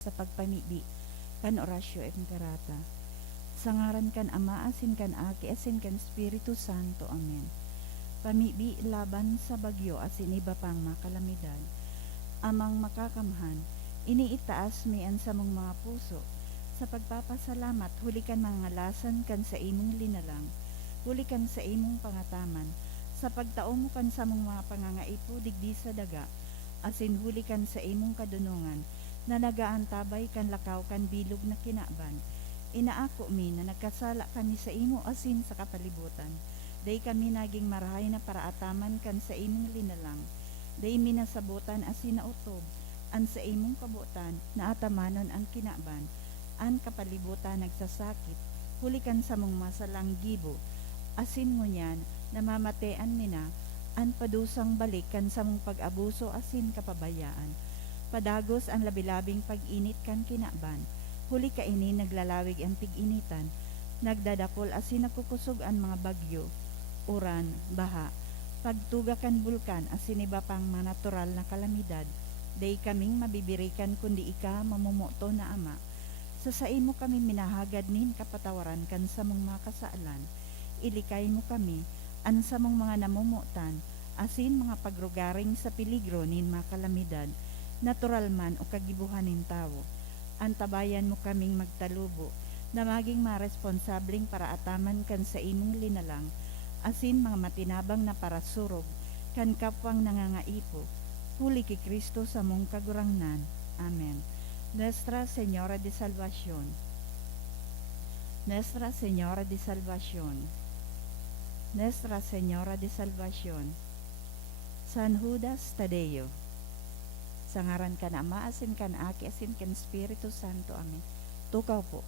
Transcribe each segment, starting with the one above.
sa pagpamibi kan orasyo emperata. Sangaran kan Ama asin kan Aki asin kan Espiritu Santo. Amen. Pamibi laban sa bagyo asin iba pang makalamidad. Amang makakamhan, iniitaas mian sa mong mga puso. Sa pagpapasalamat, hulikan mga lasan kan sa imong linalang. Hulikan sa imong pangataman. Sa pagtaom kan sa mong mga pangangaipo digdi sa daga. Asin hulikan sa imong kadunungan na nagaantabay kan lakaw kan bilog na kinaban. Inaako mi na nagkasala kami sa imo asin sa kapalibutan. Day kami naging marahay na paraataman kan sa imong linalang. Day minasabutan asin na utob, an sa imong kabutan na atamanon ang kinaban. An kapalibutan nagsasakit, hulikan sa mong masalang gibo. Asin ngunyan, namamatean mina, an padusang balikan sa mong pag-abuso asin kapabayaan. Padagos ang labilabing pag-init kan kinaban. Huli ka ini naglalawig ang tig-initan. Nagdadakol asin nakukusog ang mga bagyo, uran, baha. Pagtuga kan bulkan asin iba pang mga natural na kalamidad. Day kaming mabibirikan kundi ika mamumuto na Ama. Sa saimo kami minahagad nin kapatawaran kan sa mong mga kasaalan. Ilikay mo kami, an sa mong mga namumutan, asin mga pagrugaring sa peligro nin mga kalamidad, natural man o kagibuhan nin tao. Antabayan mo kaming magtalubo, na maging maresponsabling para ataman kan sa imong linalang, asin mga matinabang na parasurog, kan kapwang nangangaipo, huli ki Kristo sa mong kagurangnan. Amen. Nuestra Señora de Salvación. Nuestra Señora de Salvación. Nuestra Señora de Salvación. San Judas Tadeo. Sa ngaran kan Ama asin kan Aki asin kan Espiritu Santo. Amen. Tukaw po.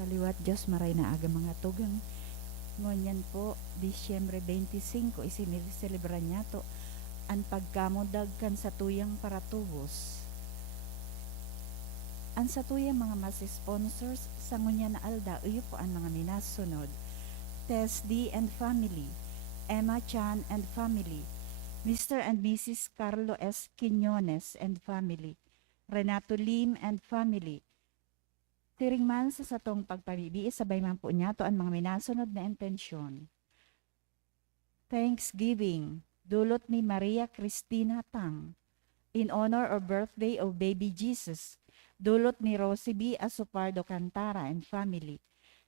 Sa liwat Diyos maray na aga mga tugang. Ngunyan po, Disyembre 25, isiniselebra niya to ang pagkamudag kan sa tuyang paratubos. Ang sa tuyang mga mas sponsors sa ngunyan na alda, uyo po ang mga minasunod. Tess D. and family, Emma Chan and family, Mr. and Mrs. Carlo S. Quiñones and family, Renato Lim and family. Tiring man sa satong pagpamibi, sabay man po niya to ang mga minasunod na intensyon. Thanksgiving, dulot ni Maria Cristina Tang. In honor of birthday of baby Jesus, dulot ni Rosie B. Asupardo Cantara and family.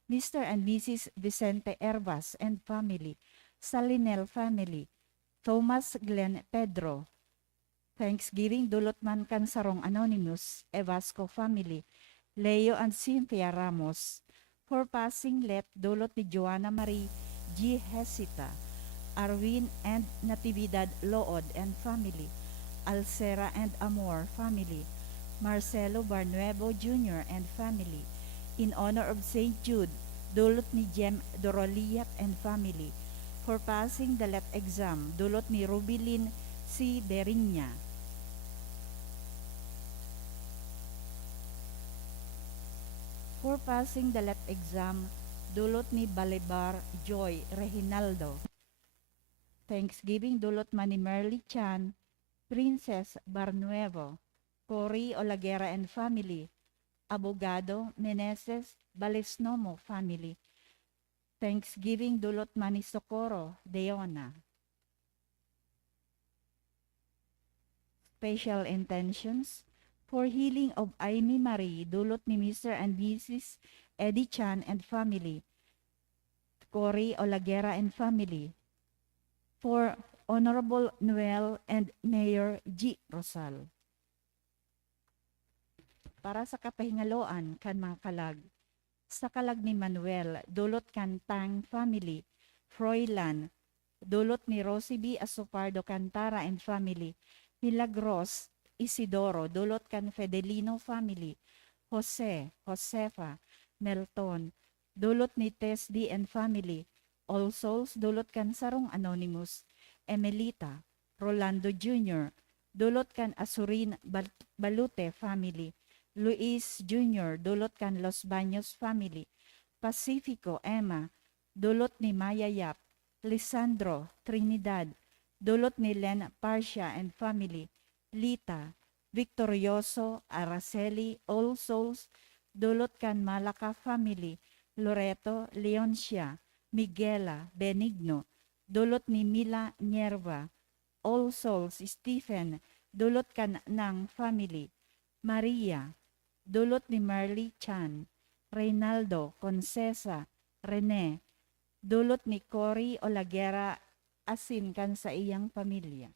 Mr. and Mrs. Vicente Hervas and family. Salinel family. Thomas Glenn Pedro. Thanksgiving, dulot man kan sarong anonymous, Evasco family. Leo and Cynthia Ramos. For passing let, dulot ni Joanna Marie G. Hesita, Arwin and Natividad Lood and family, Alcera and Amor family, Marcelo Barnuevo Jr. and family. In honor of St. Jude, dulot ni Jem Doroliat and family. For passing the let exam, dulot ni Rubilin C. Derinya. For passing the let exam, dulot ni Balibar Joy Reginaldo. Thanksgiving, dulot man ni Merly Chan, Princess Barnuevo, Cory Olaguera and family, Abogado Meneses Balesnomo family. Thanksgiving, dulot man ni Socorro Deona. Special intentions For healing of Amy Marie, dulot ni Mr. and Mrs. Eddie Chan and family. Cory Olagera and family. For Honorable Noel and Mayor G. Rosal. Para sa kapahingaloan kan mga kalag. Sa kalag ni Manuel, dulot kan Tang family. Froilan, dulot ni Rosie B. Asopardo Cantara and family. Milagros Isidoro, dulot kan Fedelino family. Jose, Josefa, Melton, dulot ni Tess D. and family. All Souls, dulot kan Sarong Anonymous. Emelita, Rolando Jr., dulot kan Asurin Balute family. Luis Jr., dulot kan Los Baños family. Pacifico Emma, dulot ni Maya Yap. Lisandro Trinidad, dulot ni Len Parcia and family. Lita Victorioso Araceli All Souls, dulot kan Malaca family. Loreto Leoncia, Miguela Benigno, dulot ni Mila Nierva. All Souls Stephen, dulot kan ng family. Maria, dulot ni Marley Chan. Reynaldo Concesa Rene, dulot ni Cory Olagera asin kan sa iyang pamilya.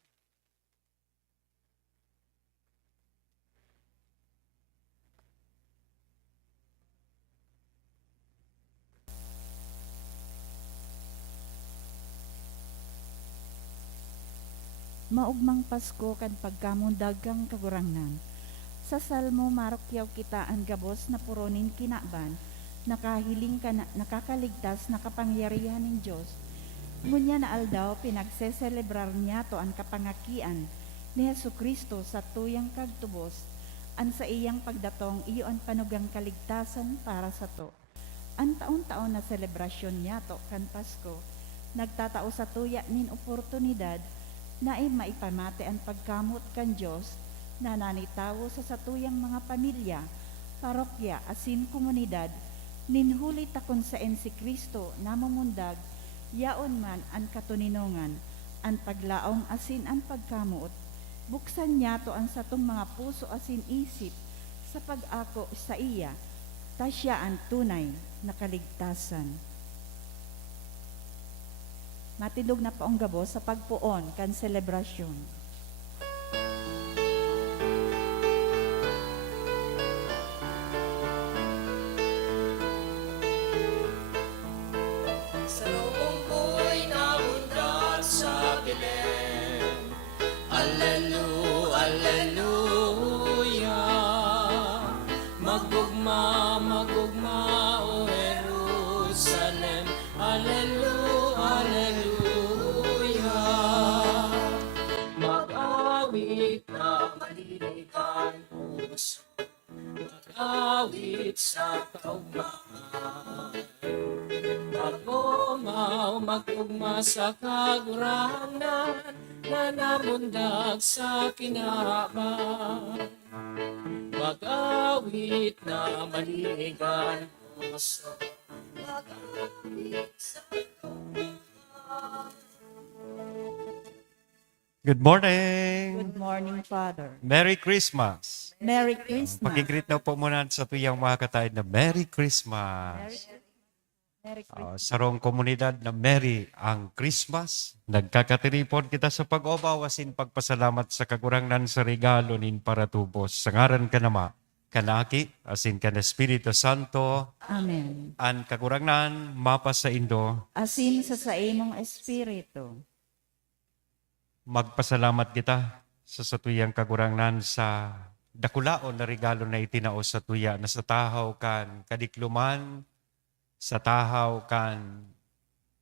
Maugmang Pasko kan pagkamundagang kagurangnan. Sa Salmo marokyaw kita ang gabos na puronin kinaban, nakahiling ka na, nakakaligtas na kapangyarihan ng Diyos. Ngunya na aldaw pinagseselebrar niya to ang kapangakian ni Jesucristo sa tuyang kagtubos, an sa iyang pagdatong iyo ang panugang kaligtasan para sa to. Ang taon-taon na selebrasyon niya to kan Pasko, nagtatao sa tuya nin oportunidad na ay maipamate ang pagkamot kan Diyos na nanitawo sa satuyang mga pamilya, parokya, asin komunidad, ninhuli takon sa si Kristo na mamundag, yaon man ang katuninongan, ang paglaom asin ang pagkamot, buksan niya to ang satong mga puso asin isip sa pag-ako sa iya, ta siya ang tunay na kaligtasan. Matindog na paong gabos sa pagpuon kan selebrasyon. Sa lubong ko'y naundag sa Belen. Alleluia. Magugma, magugma, O Jerusalem. Alleluia. Mag-awit na maliligan puso, mag-awit sa kaugmaan. Mag-umaw, mag-ugma sa kaguranan na namundag sa kinabang. Mag-awit na maliligan puso, mag-awit sa kaugmaan. Good morning! Good morning, Father. Merry Christmas! Merry Christmas. Pag-greet na po muna sa tuyang mga kataid na Merry Christmas! Merry Christmas. Sarong komunidad na Merry ang Christmas. Nagkakatiripon kita sa pag-obaw asin pagpasalamat sa kagurangnan sa regalo nin para tubos. Sa ngaran ka nama, kanaki, asin ka na Espiritu Santo, Amen. ang kagurangnan, mapa sa Indo. Asin sa imong espiritu. Magpasalamat kita sa satuyang kagurangnan sa dakulaon na regalo na itinao sa tuya na sa tahaw kan kadikluman, sa tahaw kan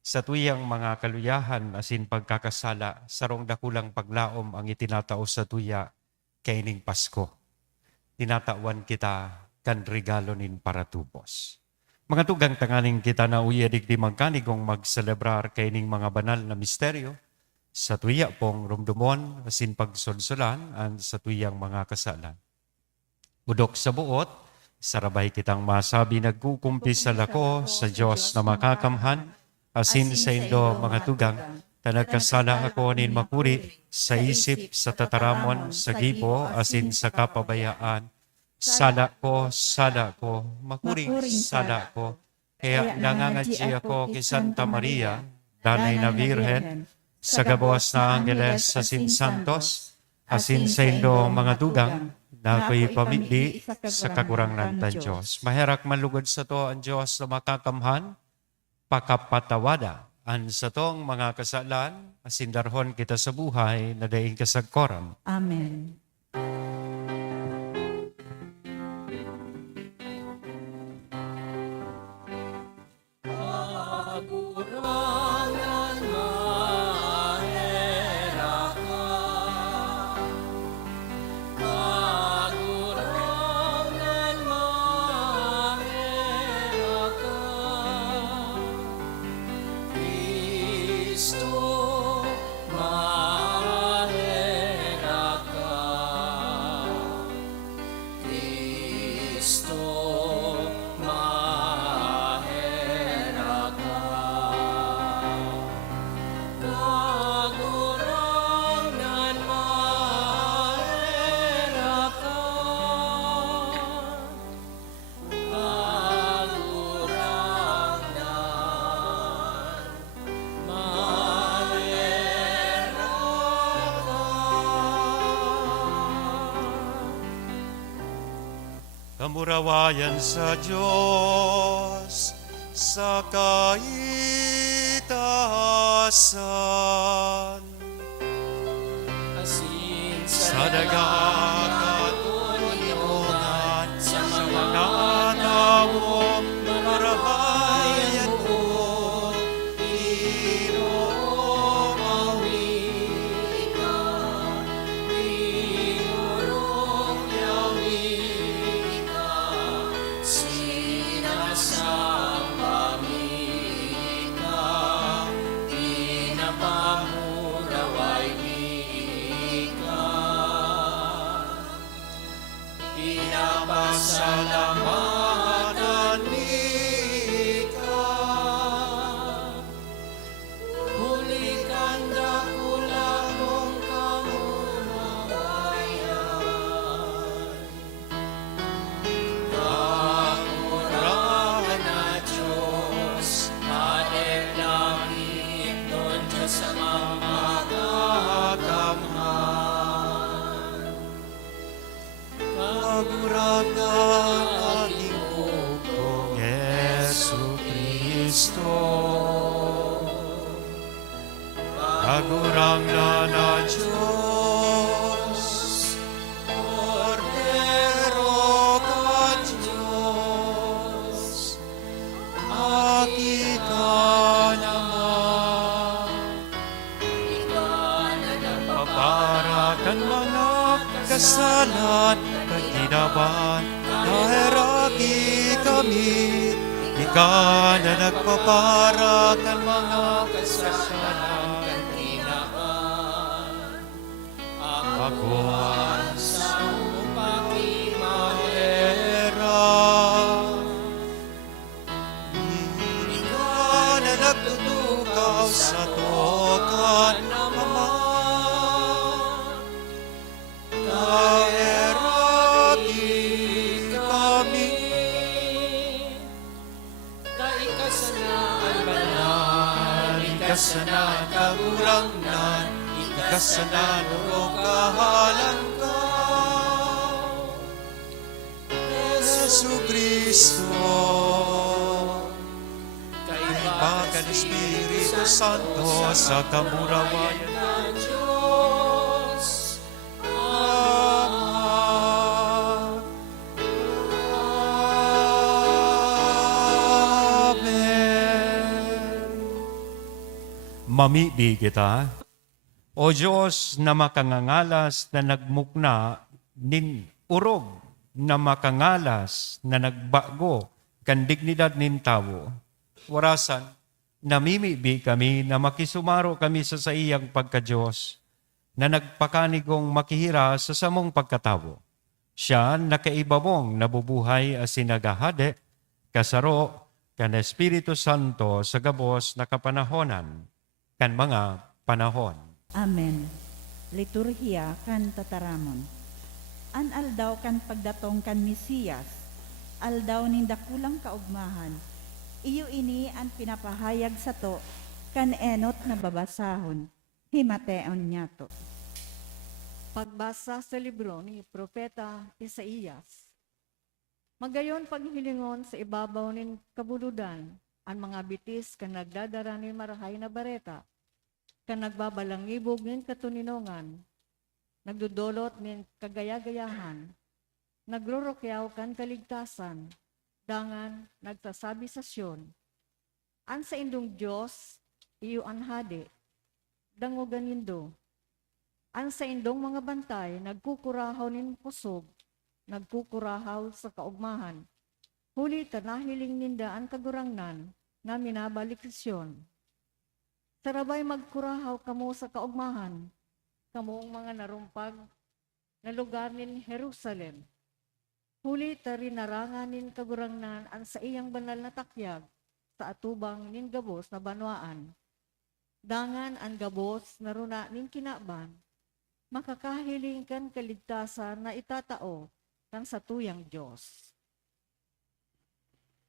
sa tuyang mga kaluyahan asin pagkakasala, sarong dakulang paglaom ang itinatao sa tuya kaining Pasko. Tinatawan kita kan regalo nin para tubos. Mga tugang tanganing kita na uyadig di magkanigong magselebrar kaining mga banal na misteryo, sa tuya pong rumdumon, asin pagsulsulan, ang sa tuyang mga kasalan. Udok sa buot, sarabay kitang masabi nagkukumpi sa lako sa Diyos na makakamhan, asin sa Indo mga tugang, Tanagkasala ako nin makuri sa isip, sa tataramon, sa gibo, asin sa kapabayaan. Sala ko, makuri sala ko. Kaya nangangadji ako kay Santa Maria, Danay na Virhen, sa gabos na Angeles, asin santos, asin sa indo mga dugang, na ako'y pamili sa kakurangan ng Diyos. Maherak malugod sa to ang Diyos na makakamhan, pakapatawada an sa tong mga kasalan, asindarhon kita sa buhay na daing kasagkoram. Amen. Kagurangan mahera ka. Kagurangan mahera ka. Kristo mahera ka. Kristo mahera ka. Kagurangan mahera ka. Kagurangan mahera ka. Kamurawayan sa Diyos sa kaitaasan. Asin Sa dagakatunungan sa mga tao, marabayan mo, Ginoo mawi ka, Pinurong yawi ka, sinasamba mi ka, pinapamuraway mi ka, pinapasalamatan mi ka. Huli kanda kula mong kamunawayan. Kakurangan na Diyos, Adem langit doon Diyos sa mamakamhan. kagurangan aking pugong Yesu Kristo. Kagurangan na Diyos, Cordero ka Diyos, akita naman, paparakan mga kasalan, kaginaban, naheraki kami, ika na nagpaparakan mga kasalan. Ako ang Sa mahera, ika na nagtutukaw sa tokan Ama. Naheraki kami, Kaikasanahan banal, ikasanan kagurangan, ikasanan o kahalan ka. Yesu Kristo, kaibagan Espiritu Santo sa kamurawayan ng Diyos. Ama. Amen. Mamidi kita, O Diyos na makangangalas na nagmukna nin urog na makangalas na nagbago kan dignidad nin tawo. Warasan, namimibi kami na makisumaro kami sa iyang pagka-Diyos na nagpakanigong makihira sa samong pagkatawo. Siya nakaibabong nabubuhay as sinagahade, kasaro, kan Espiritu Santo sa gabos na kapanahonan, kan mga panahon. Amen. Liturhiya kan tataramon. An aldaw kan pagdatong kan Mesiyas, aldaw nin dakulang kaugmahan. Iyo ini ang pinapahayag sa to, kan enot na babasahon. Himateon niya to. Pagbasa sa libro ni Propeta Isaías. Magayon paghilingon sa ibabaw nin kabuludan, ang mga bitis kan nagdadara nin marahay na bareta, kan nagbabalangibog nin katuninongan, nagdudolot nin kagaya-gayahan, nagrurokyaw kan kaligtasan, dangan nagsasabi sa Siyon, an sa indong Diyos, iyo anhade, dangogan indo, an sa indong mga bantay, nagkukurahaw nin pusog, nagkukurahaw sa kaugmahan. Huli tanahiling ninda ang kagurangnan na minabalik sa Siyon. Sarabay magkurahaw kamo sa kaugmahan, kamong mga narumpag na lugar nin Jerusalem. Huli tarinarangan nin kagurangnan ang sa iyang banal na takyag sa atubang nin gabos na banwaan. Dangan ang gabos na runa nin kinaban, makakahiling kan kaligtasan na itatao kan sa tuyang Diyos.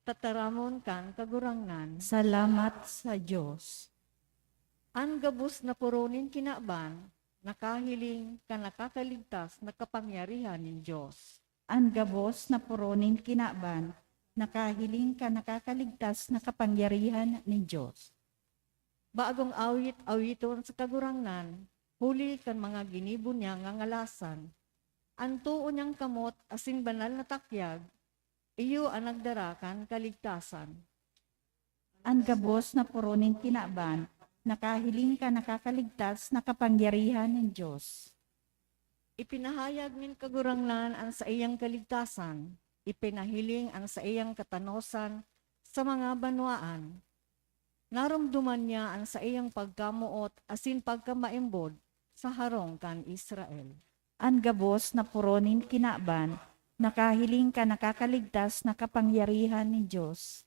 Tataramon kan kagurangnan, Salamat sa Diyos. ang gabos na puronin kinaban, nakahiling kan nakakaligtas na kapangyarihan ng Diyos. Ang gabos na puronin kinaban, nakahiling ka nakakaligtas na kapangyarihan ni Diyos. Baagong awit, awiton sa kagurangnan, huli kan mga ginibo niya nga ngalasan, ang tuon niyang kamot asin banal na takyag, iyo ang nagdarakan kaligtasan. Ang gabos na puronin kinaban, nakahiling ka nakakaligtas na kapangyarihan ng Diyos. Ipinahayag nin kagurangnan ang sa iyang kaligtasan, ipinahiling ang sa iyang katanosan sa mga banwaan. Naramduman niya ang sa iyang pagkamuot asin pagkamaimbod sa harong kan Israel. Ang gabos na puronin kinaban, nakahiling ka nakakaligtas na kapangyarihan ni Diyos.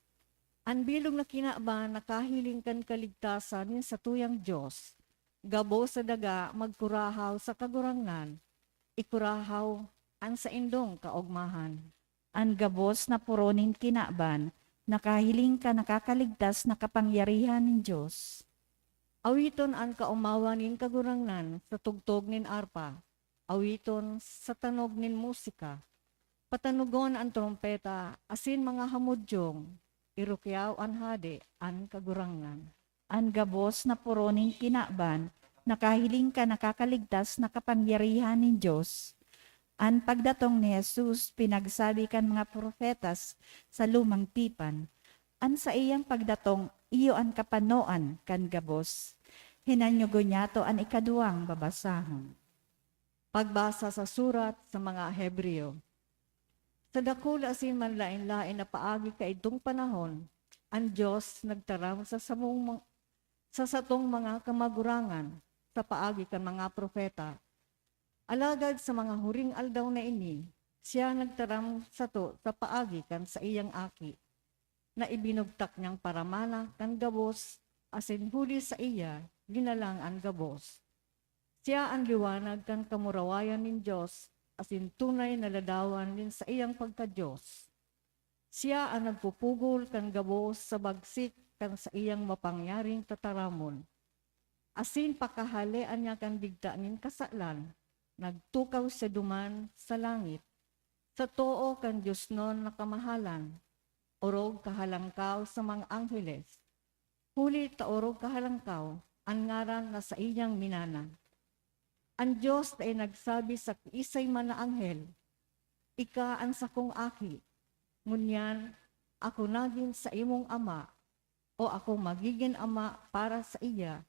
Ang bilog na kinaban nakahiling kan kaligtasan ni sa tuyang Diyos. Gabo sa daga magkurahaw sa kagurangnan, ikurahaw ang sa indong kaugmahan. Ang gabos na puronin kinaban, nakahiling ka nakakaligtas na kapangyarihan ng Diyos. Awiton ang kaumawa nin kagurangnan sa tugtog nin arpa, awiton sa tanog nin musika, patanugon ang trompeta, asin mga hamudyong, irukyaw an hade an kagurangnan. Ang gabos na puronin kinaban, nakahiling ka nakakaligtas na kapangyarihan ng Diyos. Ang pagdatong ni Jesus, pinagsabi kan mga propetas sa lumang tipan. An sa iyang pagdatong, iyo ang kapanoan kan gabos. Hinanyugo niya to an ikaduwang babasahon. Pagbasa sa surat sa mga Hebreo. Sa dakul asin manlain-lain na paagi kaidtong panahon, ang Diyos nagtaram sa satong mga kamagurangan sa paagi kan mga propeta. Alagad sa mga huring aldaw na ini, siya nagtaram sa to sa paagi kan sa iyang aki, na ibinugtak niyang paramana kan gabos, asin huli sa iya, ginalang ang gabos. Siya ang liwanag kan kamurawayan ng Diyos, asin tunay na ladawan din sa iyang pagka-Diyos. Siya ang nagpupugol kan gabos sa bagsik kan sa iyang mapangyaring tataramon. Asin pakahalian niya kan bigdaanin kasalan, nagtukaw sa duman sa langit. Sa too kan Diyos non nakamahalan, orog kahalangkaw sa mga angheles. Huli taorog kahalangkaw, ang ngaran na sa iyang minana. Ang Diyos ay nagsabi sa isay man na anghel, ika ang sakong aki, ngunyan ako naging sa imong ama, o ako magiging ama para sa iya,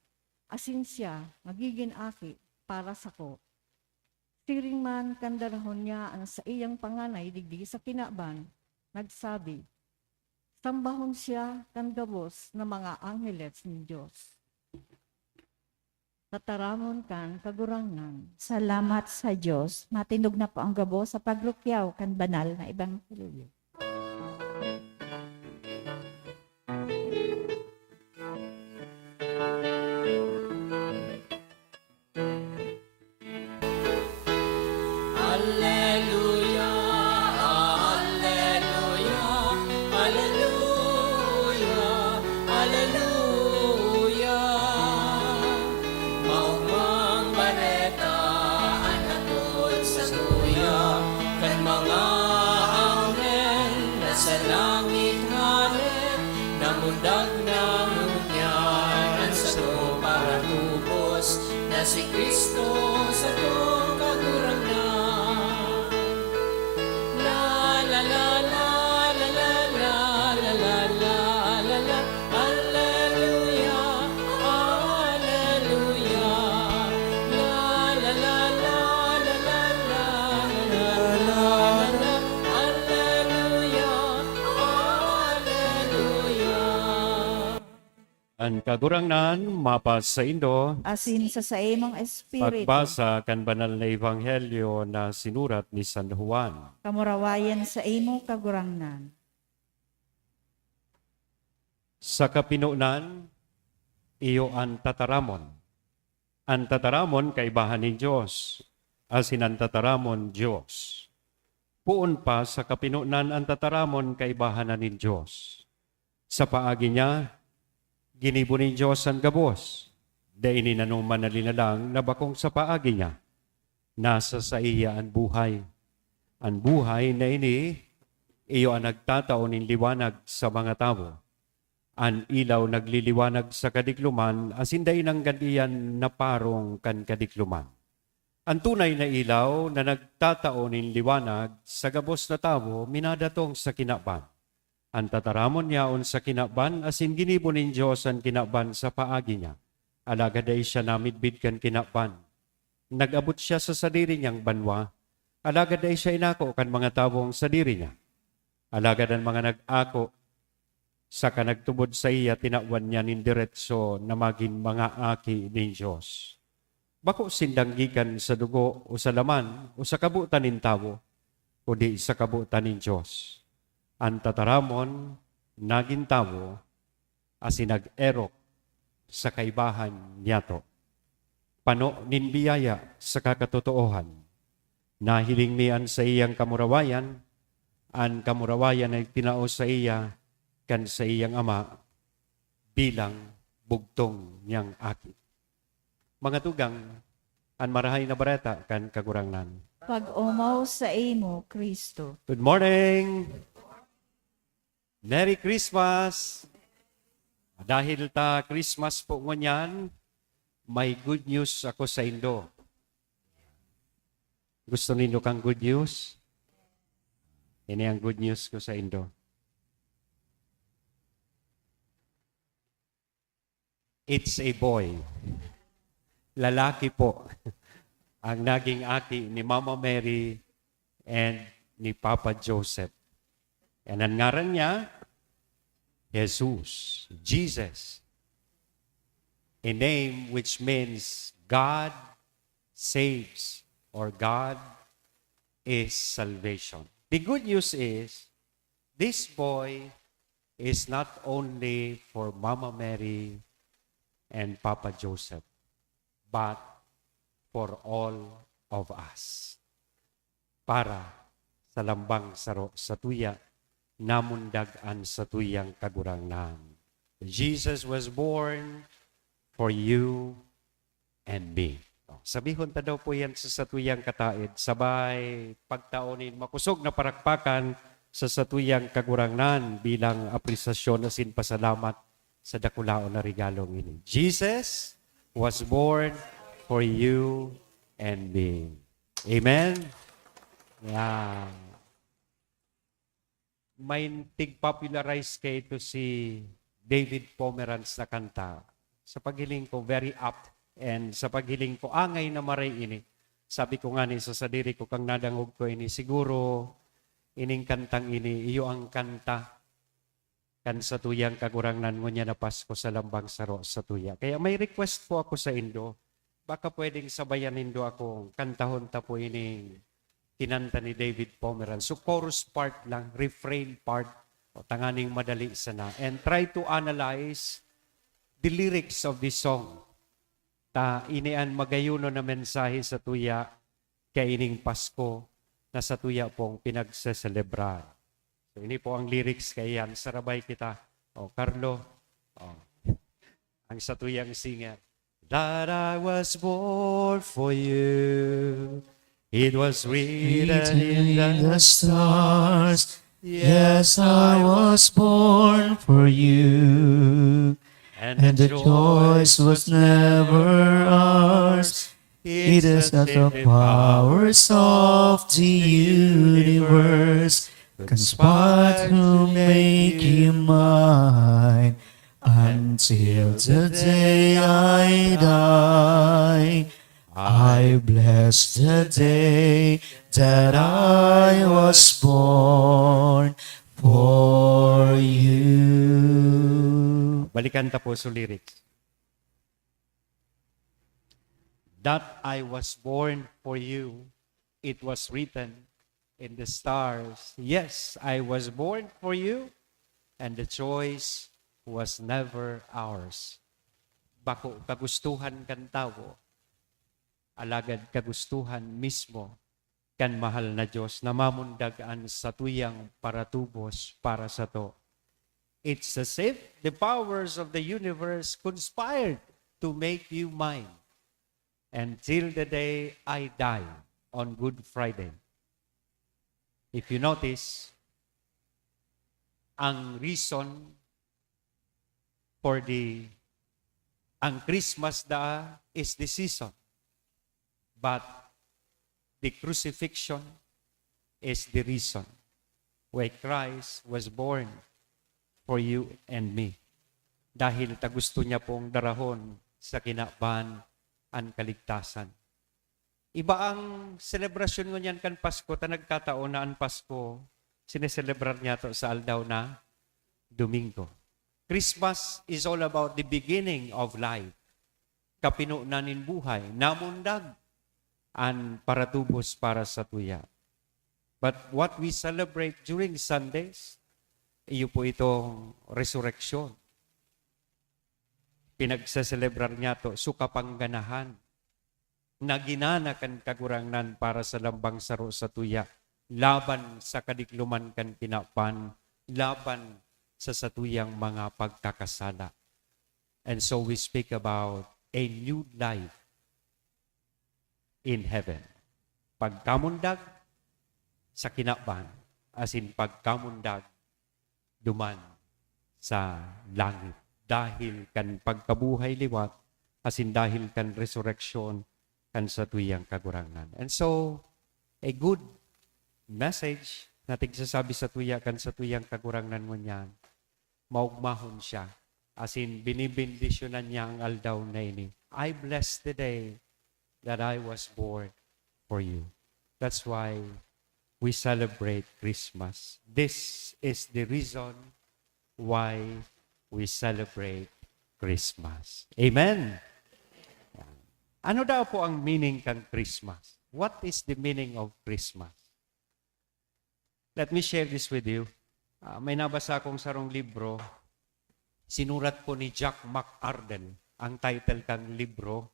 asin siya magiging aki para sa ko. Siring man kandarahon niya ang sa iyang panganay digdi sa kinaban, nagsabi, sambahon siya kan gabos na mga angheles ng Diyos. Tataramon kan kagurangnan. Salamat sa Diyos. Matinog na po ang gabo sa pagrukyaw kan banal na ebanghelyo. Maumang bareta anatod sa tuya, kan mga anghel na sa langit halit, namundag na ngunyan sa to para tubos na si Kristo sa to kagurang na. La la la la la la la la la la la la. Hallelujah, hallelujah. La la la la la la la la la la. Hallelujah, hallelujah. Ang kagurangnan, mapas sa Indo, Asin sa imong espiritu. pagbasa kan banal na ebanghelyo na sinurat ni San Juan. Kamurawayan sa imo kagurangnan. Sa kapinunan, iyo ang tataramon. Ang tataramon kaibahan ni Diyos, asin ang tataramon Diyos. Puon pa sa kapinunan ang tataramon kaibahan na ni Diyos. Sa paagi niya, ginibo ni Diyos ang gabos. Dahil ninanong manalina lang na bakong sa paagi niya, nasa sa iya ang buhay. Ang buhay na ini, iyo ang nagtataon ng liwanag sa mga tao. Ang ilaw nagliliwanag sa kadikluman, asin dahi ng gandiyan na parong kan kadikluman. Ang tunay na ilaw na nagtataon ng liwanag sa gabos na tao, minadatong sa kinaban. Ang tataramon niyaon sa kinaban, asin ginibo ng Diyos ang kinaban sa paagi niya. Alagad ay siya namidbid kan kinaban. Nag-abot siya sa sadiri niyang banwa. Alagad ay siya inako kan mga tawong sadiri niya. Alagad ang mga nag-ako sa kanagtubod sa iya, tinawan niya nin diretso na maging mga aki ng Diyos. Bako sindanggikan sa dugo o sa laman o sa kabutan ng tao o di sa kabutan ng Diyos. Ang tataramon, naging tao, asin nag-erok sa kaibahan niyato. Pano nin biyaya sa kakatotoohan. Nahiling niyan sa iyang kamurawayan, ang kamurawayan ay tinao sa iya kan sa iyang ama bilang bugtong niyang aki. Mga tugang, ang marahay na bareta kan kagurangnan. Pag-umaw sa imo, Kristo. Good morning! Merry Christmas! Dahil ta Christmas po ngunyan, may good news ako sa Indo. Gusto ninyo kang good news? Ini ang good news ko sa Indo. It's a boy. Lalaki po ang naging aki ni Mama Mary and ni Papa Joseph. And ang ngaran niya, Jesus, Jesus. A name which means God saves or God is salvation. The good news is, this boy is not only for Mama Mary and Papa Joseph, but for all of us. Para sa lambang saro sa tuya, namundagan sa tuyang kagurangnan. Jesus was born for you and me. Sabihon ta daw po yan sa satuyang kataid. Sabay pagtaonin makusog na parakpakan sa satuyang kagurangnan bilang apresiasyon na sinpasalamat sa dakulaon na regalong ini. Jesus was born for you and me. Amen? Yeah. May tig-popularize kay ito si David Pomeranz na kanta. Sa paghiling ko, very apt. And sa paghiling ko, angay na maray ini. Sabi ko nga ni sa sadiri ko, kang nadangog ko ini, siguro ining kantang ini, iyo ang kanta kan sa tuyang kagurangnan mo niya na Pasko sa lambang saro sa tuya. Kaya may request po ako sa Indo. Baka pwedeng sabayan Indo akong kantahon ta po ining kinanta ni David Pomeranz. So chorus part lang, refrain part, o tanganing madali sana. And try to analyze the lyrics of this song. Ta inian magayuno na mensahe sa tuya kay ining Pasko na sa tuya pong pinagseselebrar. So ini po ang lyrics kay yan. Sarabay kita. O Carlo, Ang satuyang singer. That I was born for you. It was written in the stars. Yes, I was born for you. And the choice was never ours. It is not the powers of the universe conspire to make you mine until the day I die. I bless the day that I was born for you. Balikan ta po sa lyrics. That I was born for you, it was written in the stars. Yes, I was born for you, and the choice was never ours. Bako kagustuhan kan tawo, alagad kagustuhan mismo kan mahal na Diyos na mamundagaan sa tuyang paratubos para sa to. It's as if the powers of the universe conspired to make you mine until the day I die on Good Friday. If you notice, ang reason for ang Christmas is the season. But the crucifixion is the reason why Christ was born for you and me. Dahil gusto niya pong darahon sa kinaban ang kaligtasan. Iba ang selebrasyon niyan kan Pasko, ta nagkataon na ang Pasko, sineselebrar niya to sa aldaw na Domingo. Christmas is all about the beginning of life. Kapinunanin buhay, namundag, ang paratubos para sa tuya. But what we celebrate during Sundays, iyo po itong resurrection. Pinagsaselebrar niya to, sukapangganahan, na ginanakan kagurangnan para sa lambang saro sa tuya, laban sa kadikluman kan kinapan, laban sa satuyang mga pagkakasala. And so we speak about a new life in heaven. Pagkamundag sa kinapan, as in pagkamundag duman sa langit. Dahil kan pagkabuhay liwat, as in dahil kan resurrection, kan sa tuyang kagurangan. And so, a good message na tigsasabi sa tuya kan sa tuyang kagurangan mo niyan, maugmahon siya. As in, binibindisyonan niya ang aldaw na ini. I bless the day that I was born for you. That's why we celebrate Christmas. This is the reason why we celebrate Christmas. Amen? Ano daw po ang meaning ng Christmas? What is the meaning of Christmas? Let me share this with you. May nabasa akong sarong libro. Sinurat po ni Jack McArdle. Ang title kang libro,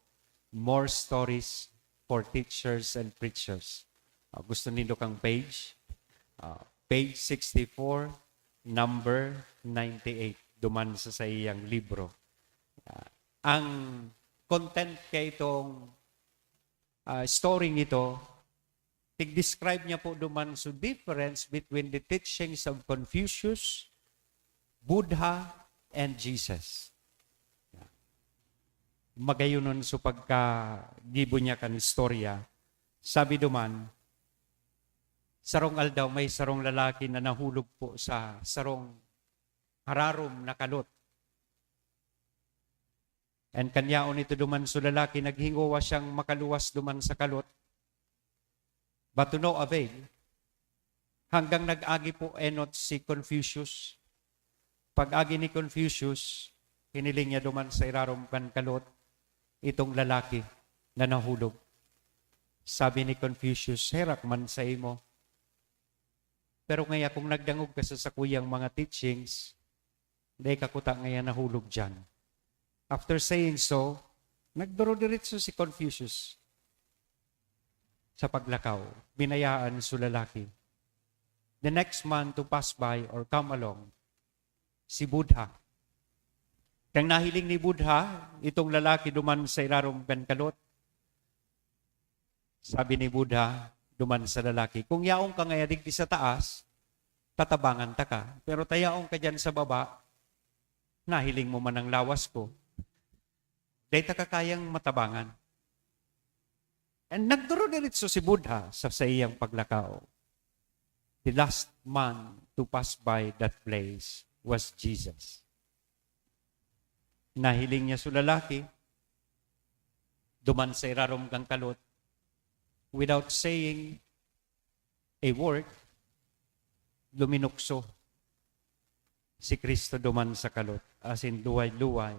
More Stories for Teachers and Preachers. Gusto nindo kang page? Page 64, number 98. Duman sa iyang libro. Ang content kay itong story ito, tig-describe niya po duman sa difference between the teachings of Confucius, Buddha, and Jesus. Magayunon sa pagka-gibo niya kan istorya, sabi duman, sarong aldaw may sarong lalaki na nahulog po sa sarong hararom na kalot. And kanyaon ito duman sa lalaki, naghingowa siyang makaluwas duman sa kalot. But to no avail, hanggang nag-agi po enot si Confucius. Pag-agi ni Confucius, hiniling niya duman sa irarom kan kalot, itong lalaki na nahulog. Sabi ni Confucius, herak man sa imo. Pero ngaya kung nagdangog ka sa sakuyang mga teachings, dahil kakuta ngaya nahulog dyan. After saying so, nagduro-diretso si Confucius sa paglakaw. Binayaan sa lalaki. The next man to pass by or come along, si Buddha. Kang nahiling ni Buddha, itong lalaki duman sa irarom kan kalot. Sabi ni Buddha, duman sa lalaki, kung yaong ka ngayadig di sa taas, tatabangan ta ka. Pero tayaong ka dyan sa baba, nahiling mo man ang lawas ko. Dahil ta kakayang matabangan. And nagduro diretso si Buddha sa iyang paglakaw. The last man to pass by that place was Jesus. Nahiling niya sa lalaki, duman sa irarom kang kalot, without saying a word, luminukso si Kristo duman sa kalot. As in, luway-luway,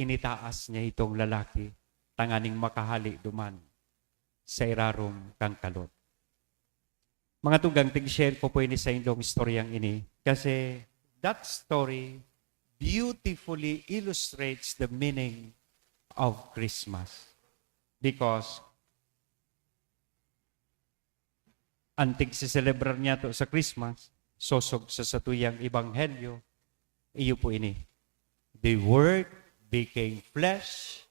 initaas niya itong lalaki, tanganing makahali duman sa irarom kang kalot. Mga tugang, tig-share ko po ini sa inyong istoryang ini kasi that story beautifully illustrates the meaning of Christmas. Because antig si-celebrar niya to sa Christmas, sosog sa satuyang ebanghelyo, iyo po ini. The Word became flesh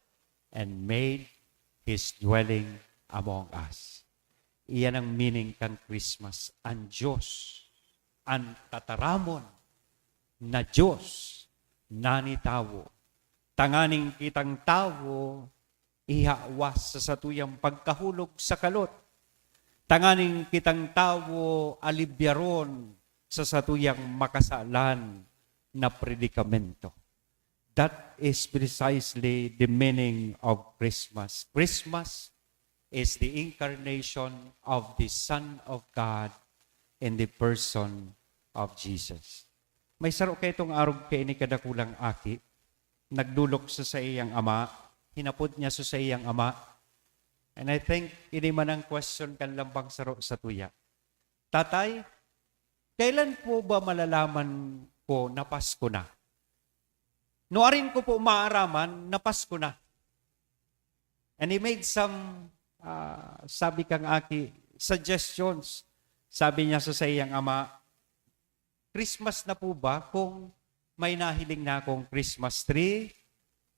and made His dwelling among us. Iyan ang meaning kang Christmas. Ang Diyos, ang tataramon na Diyos, nani tawo. Tanganing kitang tawo, ihawas sa satuyang pagkahulog sa kalot. Tanganing kitang tawo, alibyaron sa satuyang makasalan na predikamento. That is precisely the meaning of Christmas. Christmas is the incarnation of the Son of God in the person of Jesus. May saro kay itong arog kay ni kadakulang aki, nagdulok sa iyang ama, hinapod niya sa iyang ama, and I think ini man ang question kan lambang saro sa tuya. Tatay, kailan po ba malalaman ko na Pasko na? Nuarin ko po maaraman na Pasko na. And he made some sabi kang aki, suggestions. Sabi niya sa iyang ama, Christmas na po ba kung may nahiling na akong Christmas tree,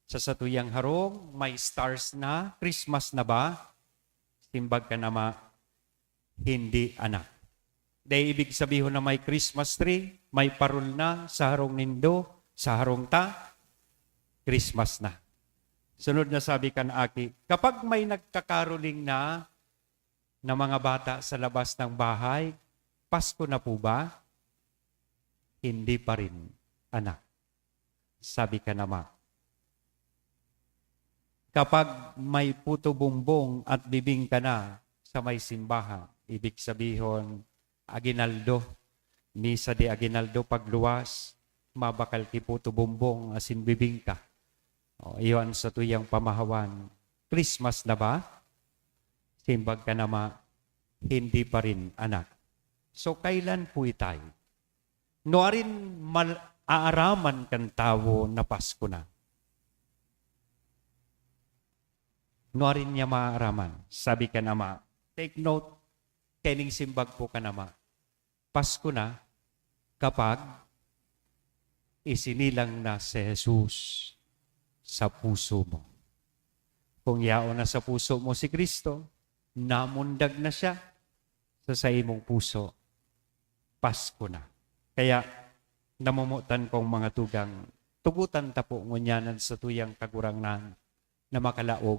sa satuyang harong, may stars na, Christmas na ba? Simbag ka nama, hindi anak. Dahil ibig sabihin na may Christmas tree, may parol na sa harong nindo, sa harong ta, Christmas na. Sunod na sabi kan aki, kapag may nagkakaroling na mga bata sa labas ng bahay, Pasko na po ba? Hindi pa rin, anak. Sabi ka naman. Kapag may puto bumbong at bibing ka na sa may simbahan, ibig sabihin, aginaldo, misa de aginaldo pagluwas, mabakal ki puto bumbong asin bibing ka. O, iyon sa tuyang pamahawan. Christmas na ba? Simbag ka nama, hindi pa rin, anak. So, kailan po itay? Nuarin aaraman kan tawo na Pasko na. Nuarin niya maaaraman. Sabi ka nama, take note, kening simbag po ka nama. Pasko na kapag isinilang na si Jesus sa puso mo. Kung yaon na sa puso mo si Kristo, namundag na siya sa imong puso. Pasko na. Kaya namumutan kong mga tugang, tugutan ta po ngunyanan sa tuyang kagurangnan na makalaog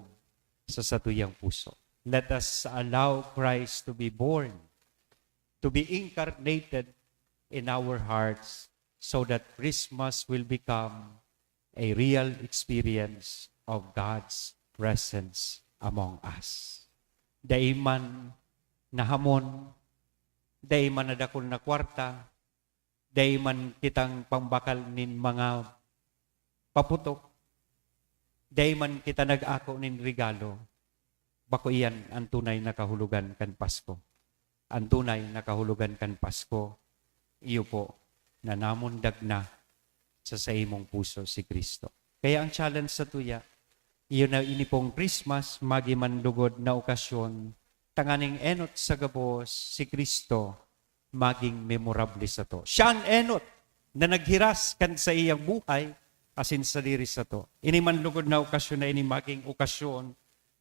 sa satuyang puso. Let us allow Christ to be born, to be incarnated in our hearts so that Christmas will become a real experience of God's presence among us. Daiman na hamon, daiman na dakol na kwarta, daiman kitang pambakal nin mga paputok, daiman kita nag-ako nin regalo, bako iyan ang tunay na kahulugan kan Pasko. Ang tunay na kahulugan kan Pasko, iyo po, na namundag na sa imong puso si Kristo. Kaya ang challenge sa tuya, iyon na inipong Christmas, magiman lugod na okasyon, tanganing enot sa gabos si Kristo, maging memorable sa to. Siya ang enot na naghiras kan sa iyang buhay, asin sa diri sa to. Ini man lugod na okasyon na ini maging okasyon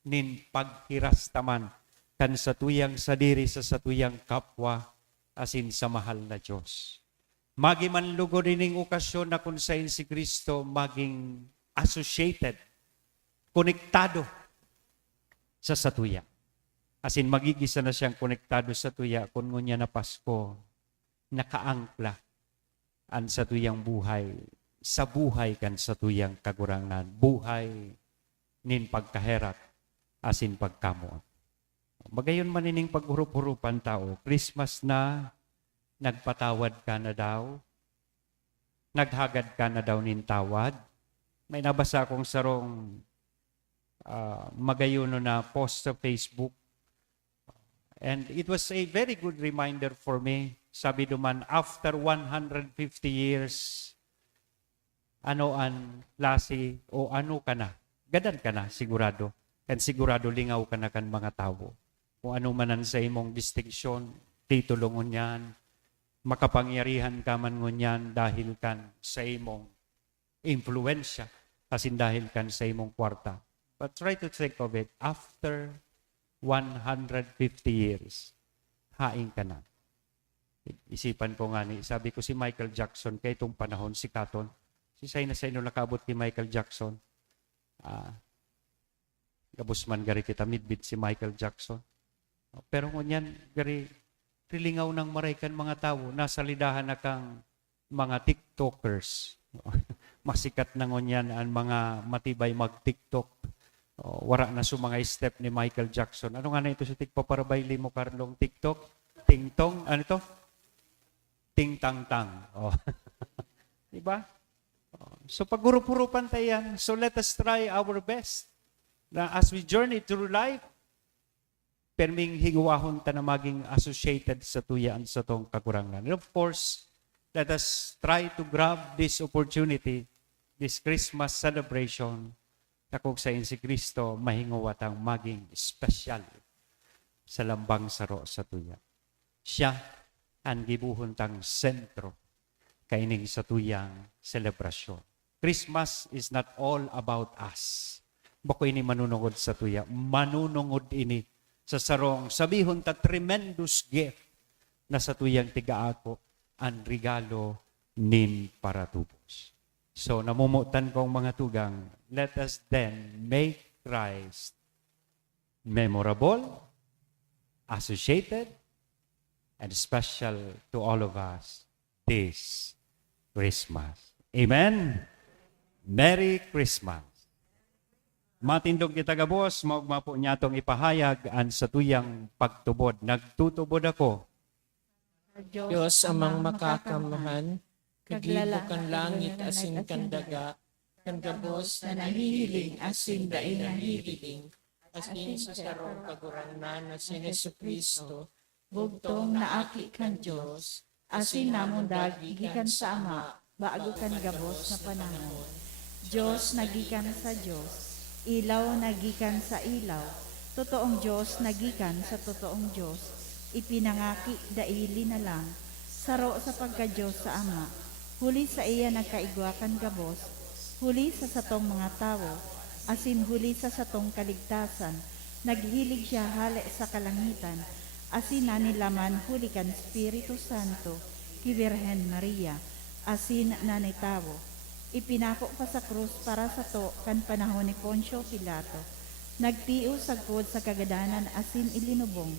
nin pagkirastaman kan sa tuyang sa diri sa tuyang kapwa asin sa mahal na Diyos. Magi man lugod ining okasyon na kung saan si Kristo maging associated, konektado sa satuya. Asin magigisa na siyang konektado sa tuya kung ngunya na Pasko, nakaangkla an sa tuyang buhay, sa buhay kan sa tuyang kagurangan, buhay nin pagkaherat, asin pagkamuot. Magayon man ining paghurup-hurupan tao, Christmas na, nagpatawad ka na daw, naghagad ka na daw nin tawad. May nabasa akong sarong magayon na post sa Facebook. And it was a very good reminder for me. Sabi duman, after 150 years, ano an klase o ano ka na? Gadan ka na, sigurado. And sigurado lingaw ka na kan mga tao. Kung ano manan sa imong distinction, titulo ngunyan, makapangyarihan ka man ngunyan dahil kan sa imong influensya, kasin dahil kan sa imong kwarta. But try to think of it, after 150 years, haing ka na. Isipan ko nga ni, sabi ko si Michael Jackson, kaya itong panahon, si Katon, si say na sa inyo nakabot ni Michael Jackson, gabusman gari kita midbit si Michael Jackson. Pero ngunyan, gari, rilingaw ng maraykan mga tao, nasa lidahan na kang mga TikTokers. Masikat na ngunyan ang mga matibay mag-TikTok. Wara na sa mga step ni Michael Jackson. Ano nga na ito sa tikpaparabay mo, Carlong? TikTok? Ting-tong? Ano ito? Ting-tang-tang. Oh. Diba? So paghurup-hurupan tayo yan. So let us try our best. Na as we journey through life, perming higuahon ta na maging associated sa tuyaan sa tong kakurangan. And of course, let us try to grab this opportunity, this Christmas celebration, na kung sa si Kristo, mahinguwatang maging special sa lambang saro sa tuya. Siya ang gibuhuntang sentro kaining sa tuyang selebrasyon. Christmas is not all about us. Bako ini manunungod sa tuya. Manunungod ini sa sarong sabihon ta tremendous gift na sa tuyang tigaako ang regalo nin para tubos. So, namumutan kong mga tugang, let us then make Christ memorable, associated, and special to all of us this Christmas. Amen? Merry Christmas. Matindog kita gabos, maugma po niya itong ipahayag ang sa tuyang pagtubod. Nagtutubod ako. Diyos amang makakamahan, kaglibo kan langit asin kan daga, kan gabos na nahihiling asin daing nahihiling, asin sa sarong kaguranan asin Jesucristo, bugtong na aki kan Diyos, asin namon gikan sa Ama, bago kan gabos na panahon. Diyos nagikan sa Diyos, ilaw nagikan sa ilaw, totoong Diyos nagikan sa totoong Diyos, ipinangaki daili na lang, saro sa pagka-Diyos sa Ama, huli sa iya nagkaigwakan gabos, huli sa satong mga tao, asin huli sa satong kaligtasan, naghilig siya hali sa kalangitan, asin nanilaman huli kan Espiritu Santo, ki Birhen Maria, asin nanitawo. Ipinako pa sa krus para sa to kan panahon ni Poncio Pilato. Nagtio sagpod sa kagadanan asin ilinubong,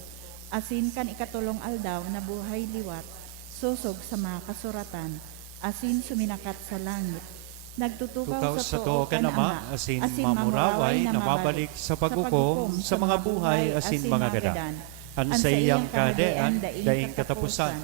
asin kan ikatulong aldaw na buhay liwat, susog sa mga kasuratan, asin suminakat sa langit. Nagtutukaw sa to kan Ama, asin mamuraway na mabalik sa paghukom sa mga buhay asin mga gadan. An sa iyang kadean, daing katapusan,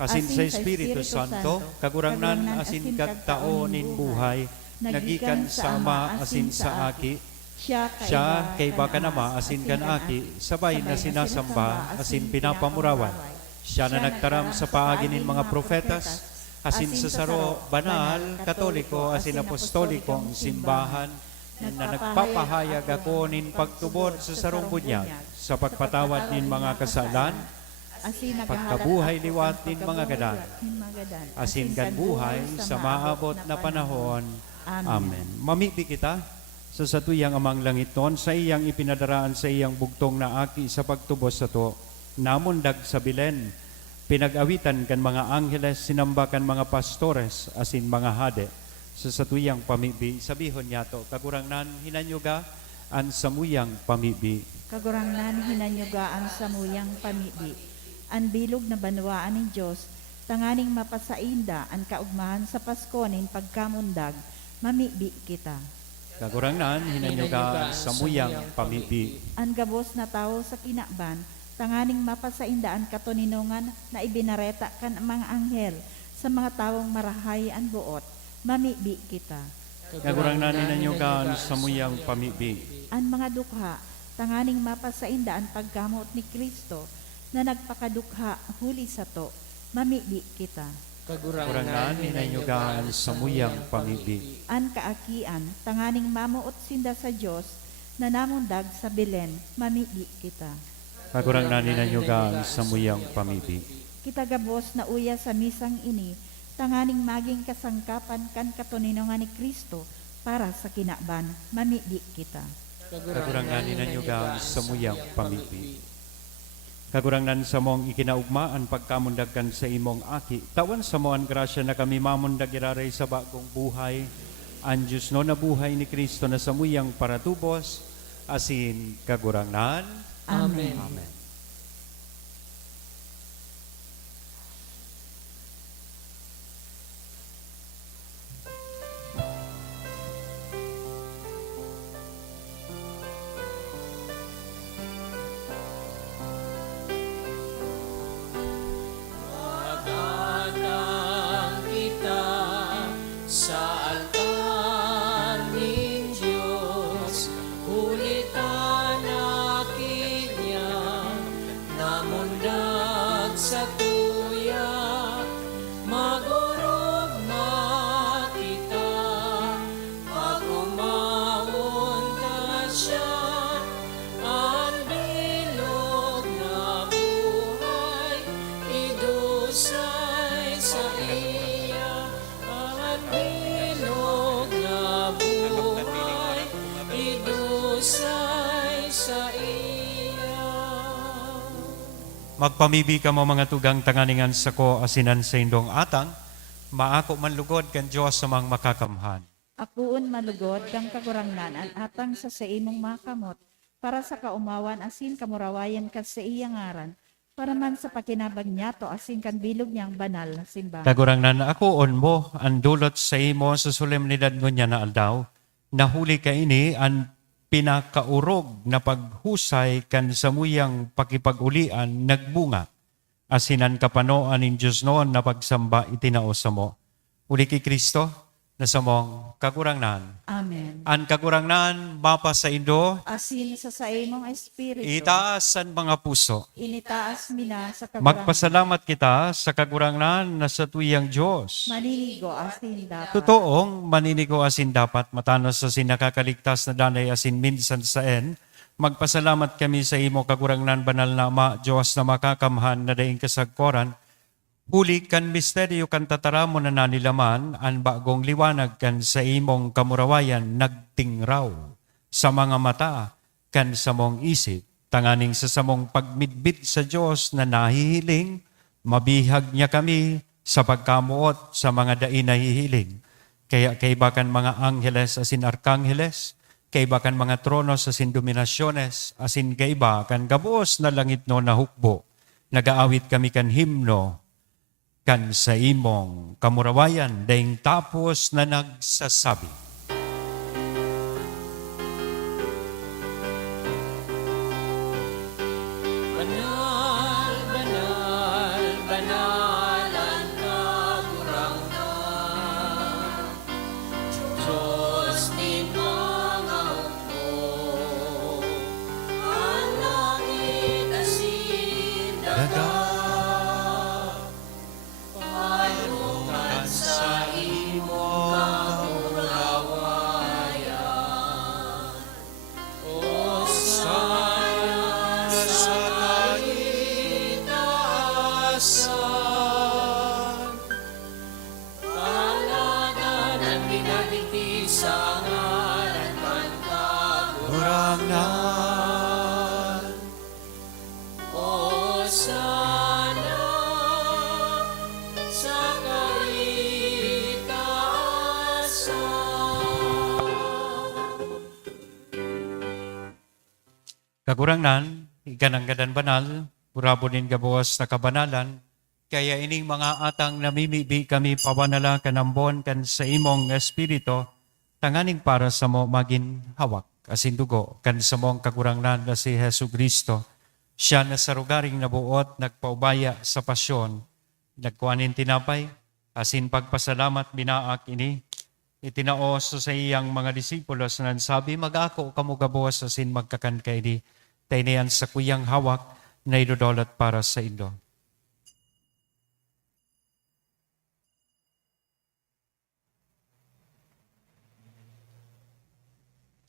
asin sa Espiritu Santo, kagurangnan asin kagtao nin buhay, nagikan sa Ama asin sa Aki, siya kay baka nama asin kan Aki, sabay na sinasamba asin pinapamurawan. Siya na nagtaram sa paagi nin mga profetas, asin sa saro banal, katoliko, asin apostolikong simbahan, na nagpapahayag ako nin pagtubod sa sarong bunyag, sa pagpatawad nin mga kasalan, pagkabuhay liwat nin mga gadan, asin kan buhay sa maabot na panahon. Amen. Mamibi kita sa satuyang amang langit noon, sa iyang ipinadaraan sa iyang bugtong na aki sa pagtubos sa to, namundag sa bilen, pinag-awitan kan mga angheles, sinamba kan mga pastores, asin mga hade, sa satuyang pamibi, sabihon niya to, kagurangnan, hinanyuga, an samuyang pamibi. Kagurangnan hinanyugaan sa muyang pamibi. An bilog na banwaan ng Diyos, tanganing mapasainda ang kaugmahan sa Pasko nin pagkamundag, mamibi kita. Kagurangnan, hinanyuga, samuyang pamibi. Ang gabos na tao sa kinakban, tanganing mapasainda ang katuninungan na ibinareta kan mga anghel sa mga tawong marahay ang buot, mamibi kita. Kagurangnan, hinanyuga, samuyang pamibi. Ang mga dukha, tanganing mapasainda ang paggamot ni Kristo na nagpakadukha huli sa to, mamibi kita. Kagurangnan, hinanyuga, samuyang pamibi. An kaakian, tanganing mamuot sinda sa Diyos na namundag sa Belen, mamibi kita. Kagurangnan, hinanyuga, samuyang pamibi. Kita gabos na uya sa misang ini, tanganing maging kasangkapan kan katuninungan ni Kristo para sa kinakban, mamibi kita. Kagurangnan, hinanyuga, samuyang pamibi. Kagurangnan sa mong ikinaugmaan pagkamundagkan sa imong aki. Tawan sa mo ang grasya na kami mamundag iraray sa bagong buhay. Ang Diyos no na buhay ni Kristo na samuyang paratubos, asin kagurangnan. Amen. Amen. Pagkatang kita sa altar ng Diyos, ulitan akin niya, namundag sa tuya, magurog na kita, pagkumawon ta siya, ang bilog na buhay, idusay sa iya, ang bilog na buhay, idusay sa iya. Magpamibi ka mo mga tugang tanganingan sa ko asinan sa indong atang, maako manlugod kan Diyos sa mga makakamhan. Akuon malugod kang kagurangnan ang atang sa imong makamot, para sa kaumawan asin kamurawayan ka sa iyang ngaran, para man sa pakinabag niya to asin kan bilog niyang banal na simbahan. Kagurangnan akoon mo, ang dulot sa imo sa solemnidad ngunya na aldaw, nahuli ka ini ang pinakaurog na paghusay kan samuyang pakipagulian nagbunga. Asinan kapanoan in Diyos noon na pagsamba itinao sa mo. Uli kay Kristo na sa mong kagurangnan. Amen. Ang kagurangnan mapa sa indo, Asin sa imong espiritu, itaas ang mga puso. initaas mina sa kagurangnan. Magpasalamat kita sa kagurangnan na sa tuyang Diyos. Maniligo asin dapat. Totoong maninigo asin dapat matanos sa sinakakaligtas na danay asin minsan sa en. Magpasalamat kami sa imo kagurangnan banal na Ama, Diyos na makakamhan na daing kasagkoran. Huli kan misteryo kan tataramo na nanilaman, ang bagong liwanag kan sa imong kamurawayan nagtingraw sa mga mata kan sa mong isip. Tanganing sa samong pagmitbit sa Diyos na nahihiling, mabihag niya kami sa pagkamuot sa mga dain na hihiling. Kaya kaibakan mga angheles asin arkangheles, kaibakan mga tronos asin dominasyones, asin kaibakan gabos na langit no na hukbo. Nagaawit kami kan himno, kan sa imong kamurawayan, daing tapos na nagsasabi. Banal, banal, banal ang kagurangnan, Diyos ni mga hukbo, ang langit asin dagat, panukan sa imong kamurawayan. Kagurangnan, ikananggadan banal, burabonin gabuos na kabanalan, kaya ining mga atang namimibi kami pawanala kanambon kan sa imong espiritu, tanganing para sa mo maging hawak, asin dugo, kan sa mong kagurangnan na si Hesu Kristo. Siya na sa rugaring nabuot, nagpaubaya sa pasyon, nagkuhanin tinapay, asin pagpasalamat binaak ini, itinaos sa iyang mga disipulos na sabi, mag-ako kamugabos asin magkakan kay di, tainian sa kuyang hawak na idodolat para sa indo.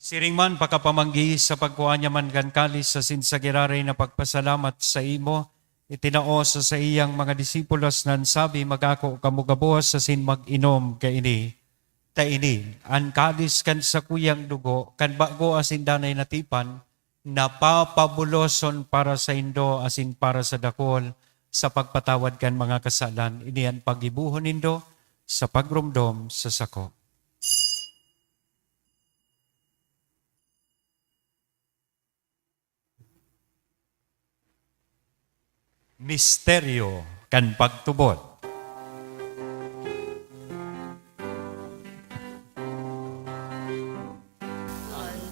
Siringman pakapamanggi sa pagkuha niya man kalis sa sinsagiraray na pagpasalamat sa imo, itinaos sa iyang mga disipulos nan sabi, mag-ako kamugabos sa sin mag-inom kaini. Taini, an kalis kan sa kuyang dugo, kan bago asin danay natipan, napapabuloson para sa indo asin para sa dakol, sa pagpatawad kan mga kasalan, inian pagibuhon nindo sa pagrumdom sa sako. Misteryo kan pagtubod.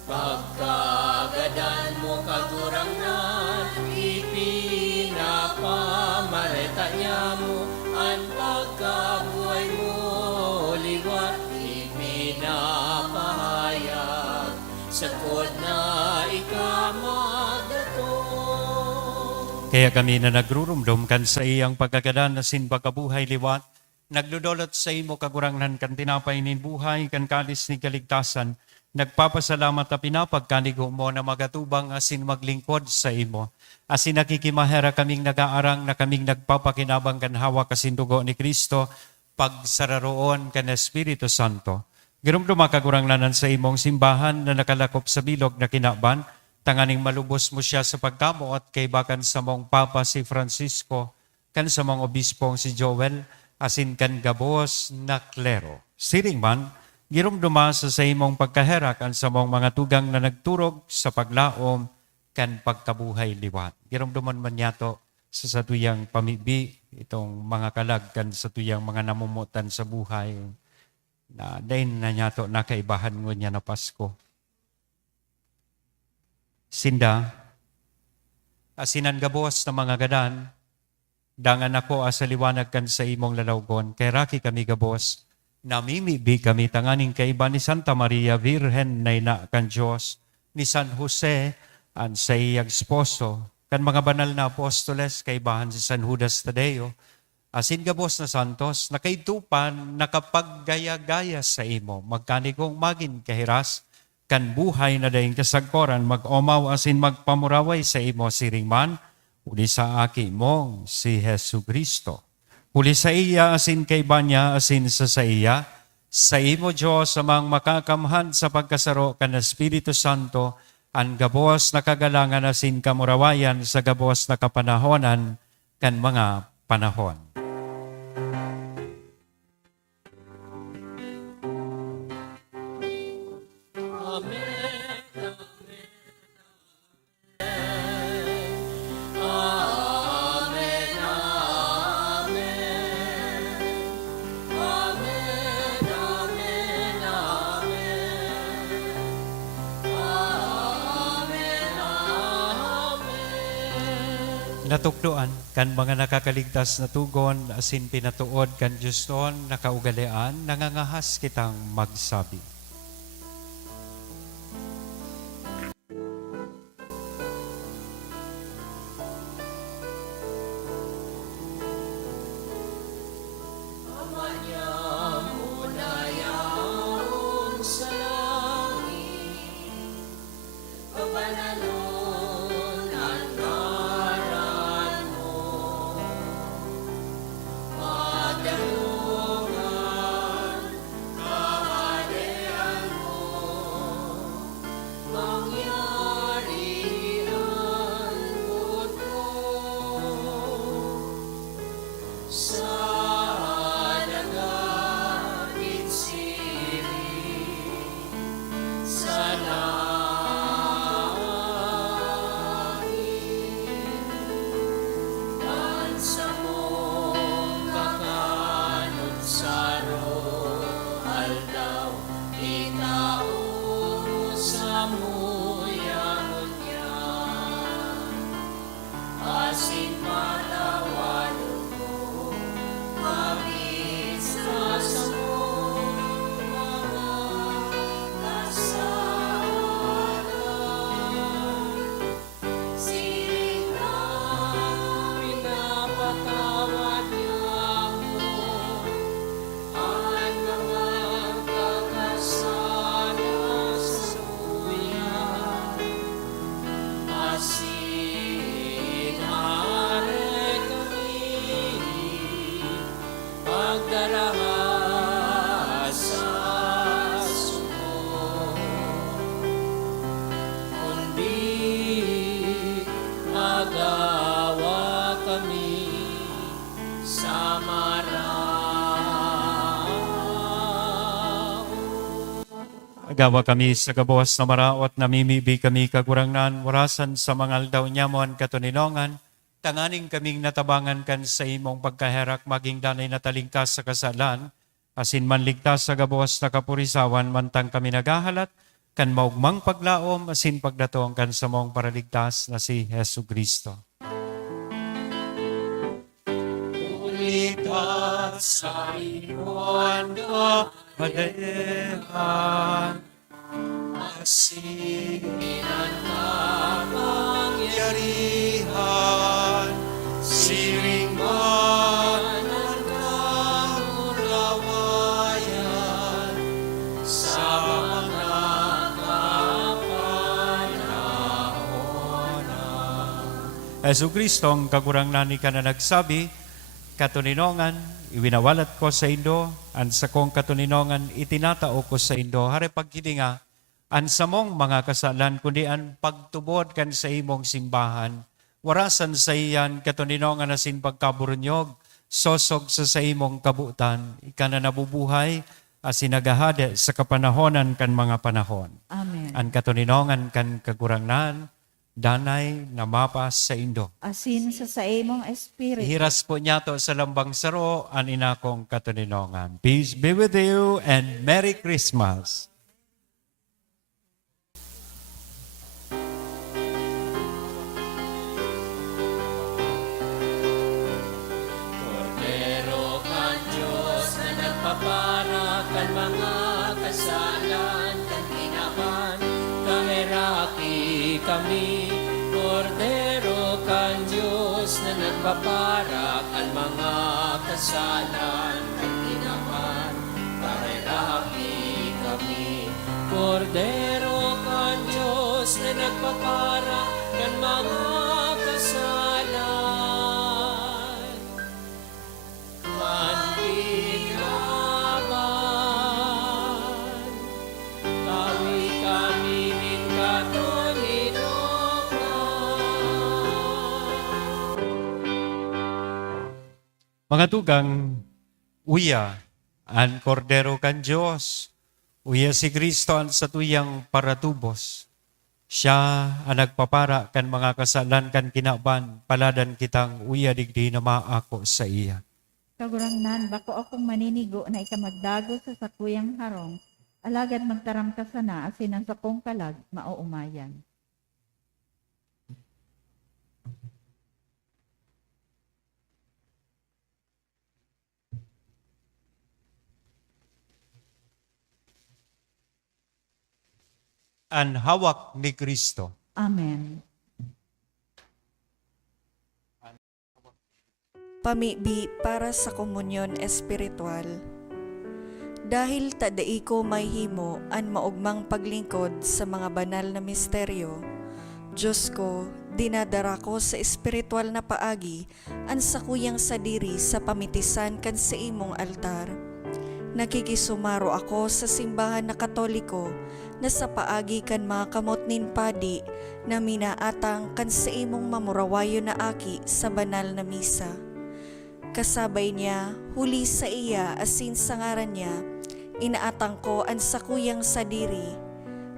Pagkagadan mo kagurangnan, ipinapamarita niya mo, ang pagkabuhay mo liwat, ipinapahayag, sakot na ikamagato. Kaya kami na nagrurumdum kan sa iyang pagkagadan na sin pagkabuhay liwat, nagdudolot sa imo kagurangnan kan tinapay ni buhay kan kalis ni kaligtasan, nagpapasalamat at pinapagkanigo mo na magatubang asin maglingkod sa imo. Asin nakikimahera kaming nagaarang na kaming nagpapakinabang kan hawak asin dugo ni Kristo, pagsararoon kan Espiritu Santo. Girumduma kaguranglanan sa imong simbahan na nakalakop sa bilog na kinaban, tanganing malubos mo siya sa pagkamuot kay bakan sa mong Papa si Francisco, kan sa mong obispong si Joel, asin kan gabos na klero. Siringman, girumduma sa imong pagkaherak ang sa mong mga tugang na nagturog sa paglaom kan pagkabuhay liwat. Girumduman man yato sa satuyang pamibi, itong mga kalag kan satuyang mga namumutan sa buhay na dahin na yato nakaibahan ngo niya na Pasko. Sinda, asinan gabos na mga gadan, dangan ako asa liwanag kan sa imong lalawgon, kay raki kami gabos, namimibi kami tanganing kaiba ni Santa Maria Virgen na ina kan Diyos, ni San Jose, ang sa iyang esposo, kan mga banal na apostoles, kaibahan si San Judas Tadeo, asin gabos na santos, nakaitupan, nakapaggaya-gaya sa imo, magkanigong magin kahiras, kan buhay na daing kasagkoran, mag-omaw asin magpamuraway sa imo siringman, uli sa aki mong si Hesu Kristo. Uli sa iya asin kay banya asin sa iya, sa imo Diyos amang makakamhan sa pagkasaro kan Espiritu Santo, ang gabos na kagalangan asin kamurawayan sa gabos na kapanahonan kan mga panahon. Natukdoan kan mga nakakaligtas na tugon asin pinatuod kan Diyos noon nakaugalian, nangangahas kitang magsabi. agawa kami sa maraw. Agawa kami sa gabuwas na maraot, namimibi kami kagurangnan, warasan sa mga aldaw nyamon katuninongan, tanganing kaming natabangan kan sa imong pagkaherak, maging danay natalingkas sa kasalan, asin manligtas sa gabuwas na kapurisawan, mantang kami nagahalat, kan maugmang paglaom, asin pagdatong kan sa mong paraligtas na si Hesu Kristo. Ulitas sa iyon kapadehan, asinan kapangyarihan, siring man ang kaurawayan, sa mga kapanahon. Hesu Kristo, ang kagurangnan ni ka na nagsabi, katuninongan, iwinawalat ko sa Indo, an sa kong katuninongan, itinatao ko sa Indo. Hari pagkidinga, an sa mong mga kasalan, kundi an pagtubod kan sa imong simbahan, warasan sa iyan, katuninongan asin pagkaburunyog, sosog sa imong kabutan, ika na nabubuhay, asin nagahade sa kapanahonan kan mga panahon. Amen. An katuninongan kan kagurangnan, danay na mapas sa Indo. Asin sa imong espiritu. Ihiras po niya to sa lambang saro ang inakong katuninongan. Peace be with you and Merry Christmas. Pero kan Diyos na nagpapara kan mga kasalan kan kinaban, kahiraki kami. Kordero kan Diyos na nagpapara kan mga kasalan kan kinaban, kahiraki kami. Kordero kan Diyos na nagpapara kan mga kasalan. Mandilaban, tawi kami ning katulinongan. Mga tugang, uya, ang kordero kan Diyos, uya si Kristo ang satuyang paratubos. Siya ang nagpapara kan mga kasalan kan kinaban, paladan kitang uya digdi na maako sa iya. Kagurangnan, bako akong maninigo na ikamagdago sa sakuyang harong, alagad magtaram ka sana, asin ang sakong kalag, mauumayan. Ang hawak ni Kristo. Amen. Pamibi para sa komunyon espiritual. Dahil tadai ko may himo an maugmang paglingkod sa mga banal na misteryo, Diyos ko, dinadara ko sa espiritual na paagi an sakuyang sadiri sa pamitisan kan sa imong altar. Nakikisumaro ako sa simbahan na Katoliko na sa paagi kan mga kamot nin padi na minaatang kan sa imong mamurawayo na aki sa banal na misa. Kasabay niya, huli sa iya asin sa ngaran niya, inaatang ko ang sakuyang sadiri.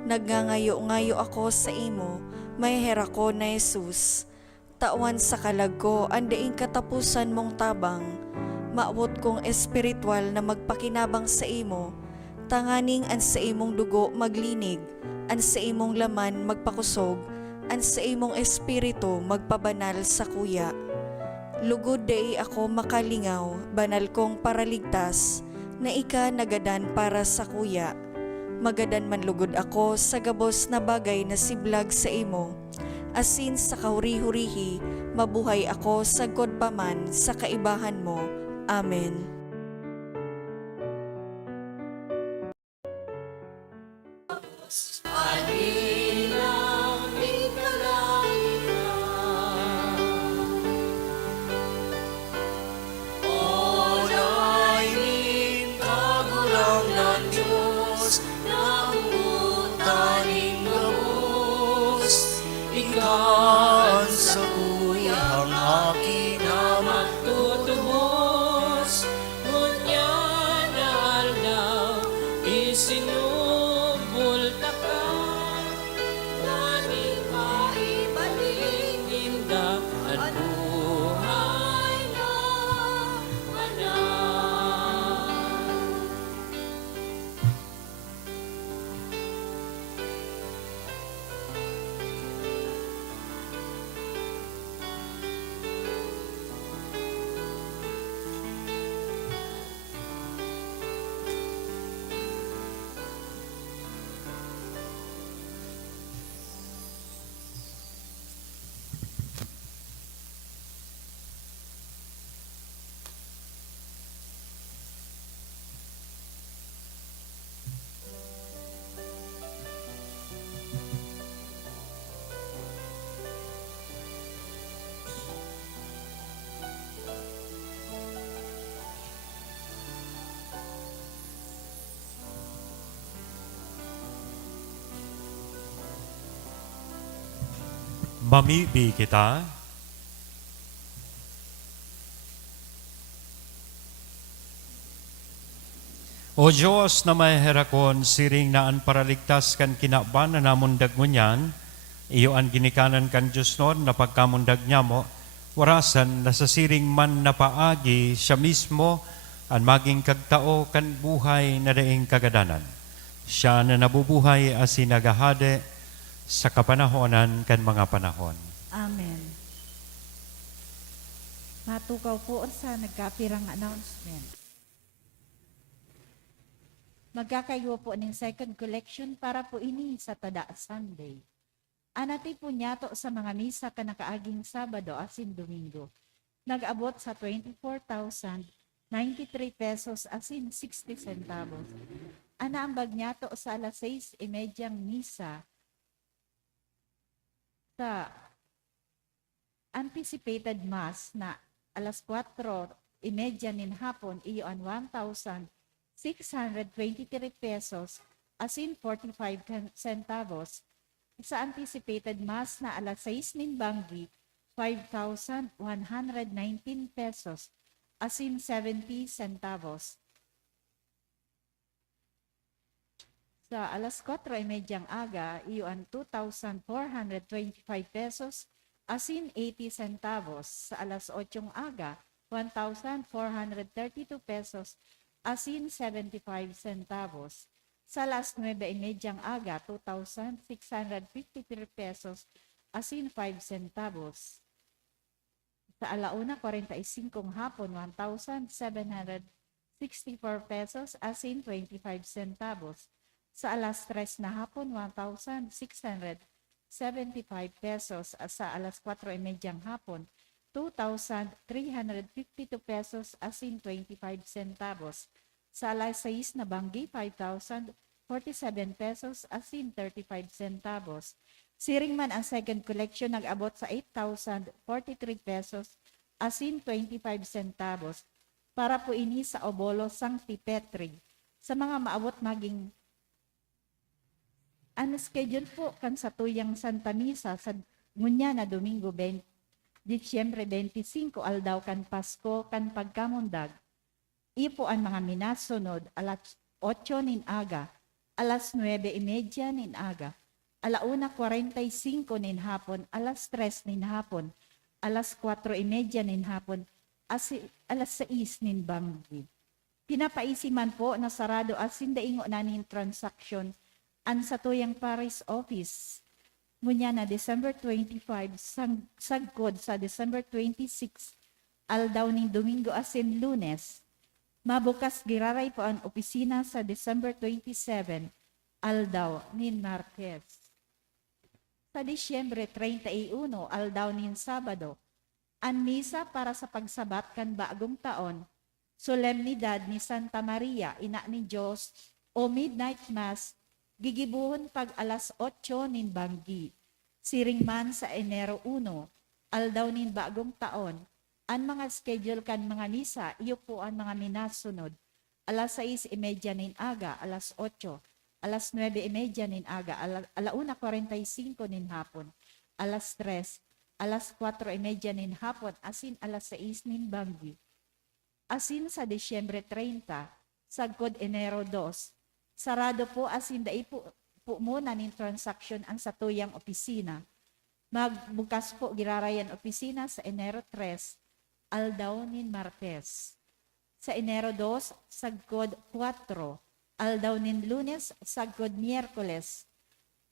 Nagngangayo-ngayo ako sa imo, may hera ko na Jesus. Tawan sa kalag ko, andaing katapusan mong tabang. Maabot kong espiritual na magpakinabang sa imo, tanganing an sa imong dugo maglinig, an sa imong laman magpakusog, an sa imong espiritu magpabanal sa kuya. Lugod day ako makalingaw, banal kong paraligtas, na ika nagadan para sa kuya. Magadan man lugod ako sa gabos na bagay na siblag sa imo, asin sa kahuri-hurihi, mabuhay ako sa godpaman sa kaibahan mo. Amen. Ikan sa Mamibi kita. O Diyos na may herakon, siring na an paraligtas kan kinaban na namundag mo niyan, iyo an ginikanan kan Diyos noon na pagkamundag niya mo, warasan na sa siring man na paagi siya mismo an maging kagtao kan buhay na daing kagadanan. Siya na nabubuhay as sinagahade sa kapanahonan kan mga panahon. Amen. Matukaw po sa nagkapirang announcement. Magkakayo po ng second collection para po ini sa Tada Sunday. Anati po niyato sa mga misa ka nakaaging Sabado asin Domingo. Nag-abot sa 24,093 pesos asin 60 centavos. Ana ang bagniyato sa alas 6:30 misa sa anticipated mass na alas 4:30 nin hapon iyo ang 1,623 pesos asin 45 centavos. Sa anticipated mass na alas 6 nin banggi 5,119 pesos asin 70 centavos. Sa alas 4:30 aga, iyo ang 2,425 pesos asin 80 centavos. Sa alas 8 aga, 1,432 pesos asin 75 centavos. Sa alas 9:30 aga, 2,653 pesos asin 5 centavos. Sa alauna 45 hapon, 1,764 pesos asin 25 centavos. Sa alas 3 na hapon, 1,675 pesos. Sa alas 4:30 hapon, 2,352 pesos asin 25 centavos. Sa alas 6 na banggi, 5,047 pesos asin 35 centavos. Siring man ang second collection nag-abot sa 8,043 pesos asin 25 centavos para po ini sa Obolo Sancti Petri. Sa mga maabot maging schedule po kan sa tuyang Santa Misa sa ngunya na Domingo Disyembre 25 aldaw kan Pasko kan pagkamundag. Ipo ang mga minasunod alas 8 nin aga, alas 9:30 nin aga, alauna 45 nin hapon, alas 3 nin hapon, alas 4:30 nin hapon, alas 6 nin banggi. Pinapaisiman po na sarado asin daingo na nin transaction an sa tuyang Paris Office. Ngunya na December 25, sagkod sa December 26, aldaw ning Domingo asin Lunes. Mabukas giraray po ang opisina sa December 27, aldaw nin Martes. Sa Disyembre 31, aldaw nin Sabado, an misa para sa pagsabat kan bagong taon, solemnidad ni Santa Maria, Ina ni Diyos, o Midnight Mass, gigibuhon pag alas 8 nin banggi. Siring man sa Enero 1, aldaw nin bagong taon, ang mga schedule kan mga misa, iyo po ang mga minasunod. Alas 6:30 nin aga, alas 8, alas 9:30 nin aga, alauna 45 nin hapon, alas 3, alas 4:30 nin hapon, asin alas 6 nin banggi. Asin sa Disyembre 30, sagkod Enero 2, sarado po asin dai po muna nin transaction ang sa tuyang opisina. Magbukas po girarayan opisina sa Enero 3, aldaw nin Martes. Sa Enero 2, sagkod 4, aldaw nin Lunes, sagkod Miyerkules.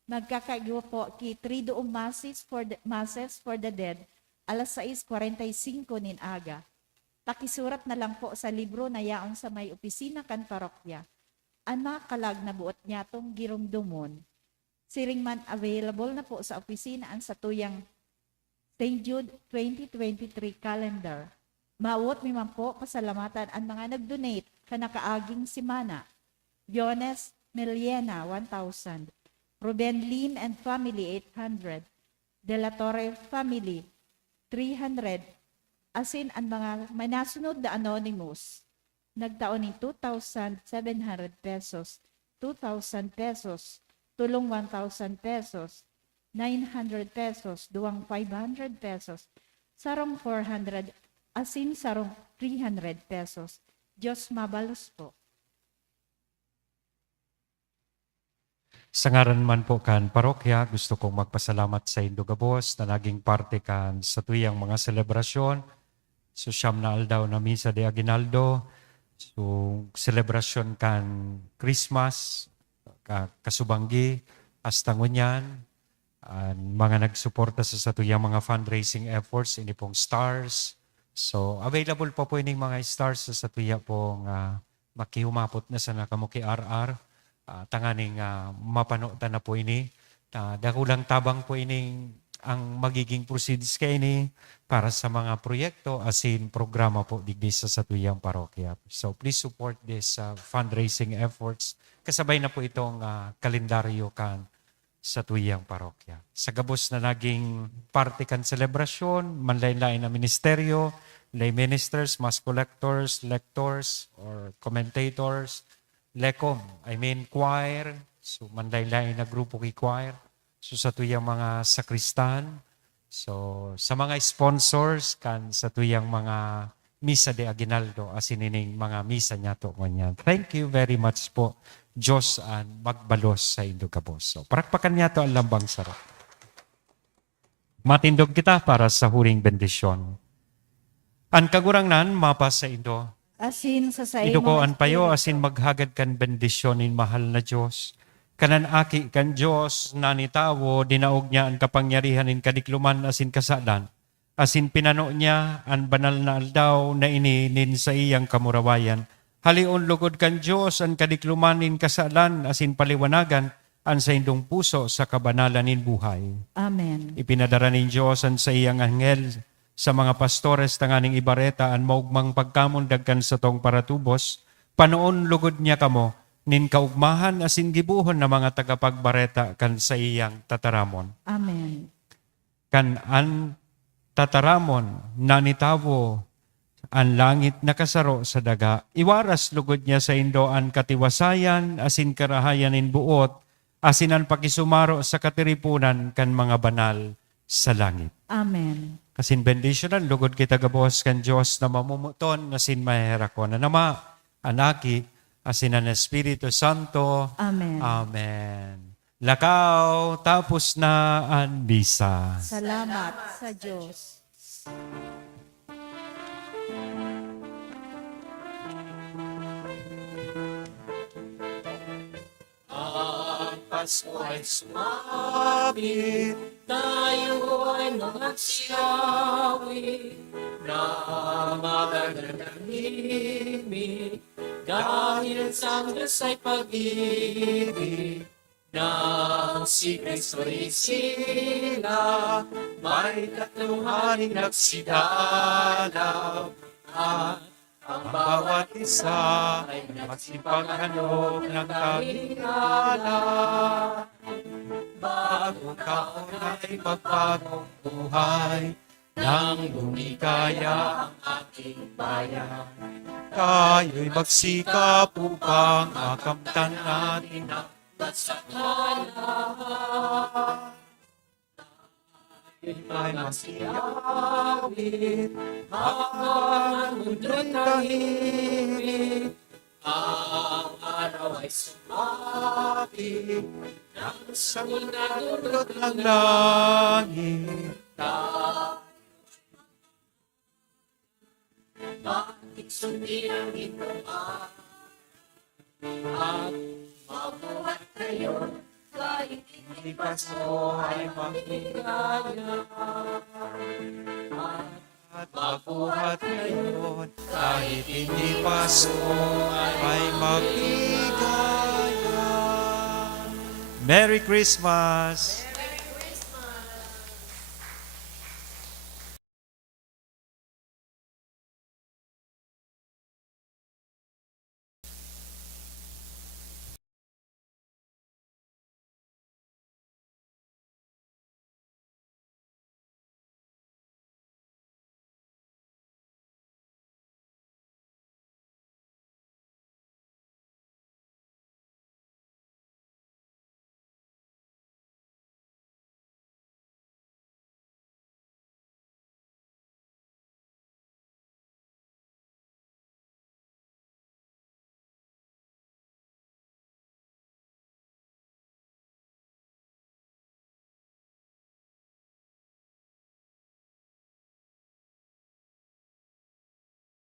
Magkakagawa po ki Triduum Masses for the Dead, alas 6:45 nin aga. Pakisurat na lang po sa libro na yaon sa may opisina kan parokya. Ang mga kalag na buot niya tong girumdumon. Siring man available na po sa opisina ang sa tuyang St. Jude 2023 calendar. Maawot mi man po pasalamatan ang mga nag-donate kanakaaging simana. Yones Meliena 1,000. Ruben Lim and Family 800. De La Torre Family 300. Asin ang mga manasunod na anonymous. Nagtaon ng 2,700 pesos, 2,000 pesos, tulong 1,000 pesos, 900 pesos, duwang 500 pesos, sarong 400, asin sarong 300 pesos. Diyos mabalos po. Sa ngaran man po kan parokya, gusto kong magpasalamat sa Indogabos na naging parte kan sa tuyang mga selebrasyon. So siyam na aldaw na misa de Aguinaldo. So selebrasyon kan Christmas, kasubanggi, hasta ngunyan. Mga nagsuporta sa tuyang mga fundraising efforts, ini pong stars. So available pa po ining mga stars sa tuya pong makihumapot na sa nakamuki RR. Tanganing mapanutan na po ini. Dakulang tabang po ini ang magiging proceeds kay ini para sa mga proyekto asin programa po digdi sa satuyang parokya. So please support this fundraising efforts. Kasabay na po itong kalendaryo kan sa tuyang parokya. Sa gabos na naging parte kan selebrasyon, manlain-lain na ministeryo, lay ministers, mass collectors, lectors, or commentators, Lecom, choir. So, manlain-lain na grupo kay choir. So, sa tuyang mga sakristan. So, sa mga sponsors, kan sa tuyang mga misa de Aguinaldo, asinining mga misa niya to ngunyan. Thank you very much po. Diyos ang magbalos sa Indogabos. So, parakpakan niya to ang lambang sarap. Matindog kita para sa huling bendisyon. Ang kagurangnan, mapa sa Indo. Asin sa sa Ito ko mga payo espiritu. asin maghagad kan bendisyonin mahal na Diyos. Kanan aki kan Diyos na nitawo dinaog niya ang kapangyarihan in kadikluman asin kasalan. Asin pinano niya ang banal na aldaw na ininin sa iyang kamurawayan. Halion lugod kan Diyos ang kadikluman in kasalan asin paliwanagan ang sa indong puso sa kabanalan in buhay. Amen. Ipinadara ni Diyos ang sa iyang anghel sa mga pastores tanganing ibareta an maugmang pagkamundagkan sa tong paratubos, panoon lugod niya kamo, nin kaugmahan asin gibuhon na mga tagapagbareta kan sa iyang tataramon. Amen. Kan an tataramon na nitawo ang langit na kasaro sa daga, iwaras lugod niya sa indo ang katiwasayan asin karahayan in buot, asin ang pakisumaro sa katiripunan kan mga banal sa langit. Amen. Kasin bendicionan, lugod kita gabos kan Diyos na mamumuton, asin mahera ko na nama, anaki, asin ang Espiritu Santo. Amen. Amen. Lakaw, tapos na ang bisa. Salamat sa Diyos. Pasko ay sumabit, tayo ay magsiyawi, na magananahimik, dahil sa Diyos ay pag-ibig, nang si Kristo'y sila, may katluhaning nagsidalaw, at ang bawat isa ay magsipaghanap ng kalinala. Bagong taon ay magbagong buhay, nang lumikaya ang aking bayan. Tayo'y magsikap upang makamtan natin ang Masakala, ay masiyawit, habang mundo'y tahimik, ang araw ay sumapit, nang sa dulot ng langit. Bakit sundin ang inyong at mabuhat kayo, kahit hindi Pasko ay magligaya. at mabuhat ngayon, kahit hindi Pasko ay magligaya. Merry Christmas!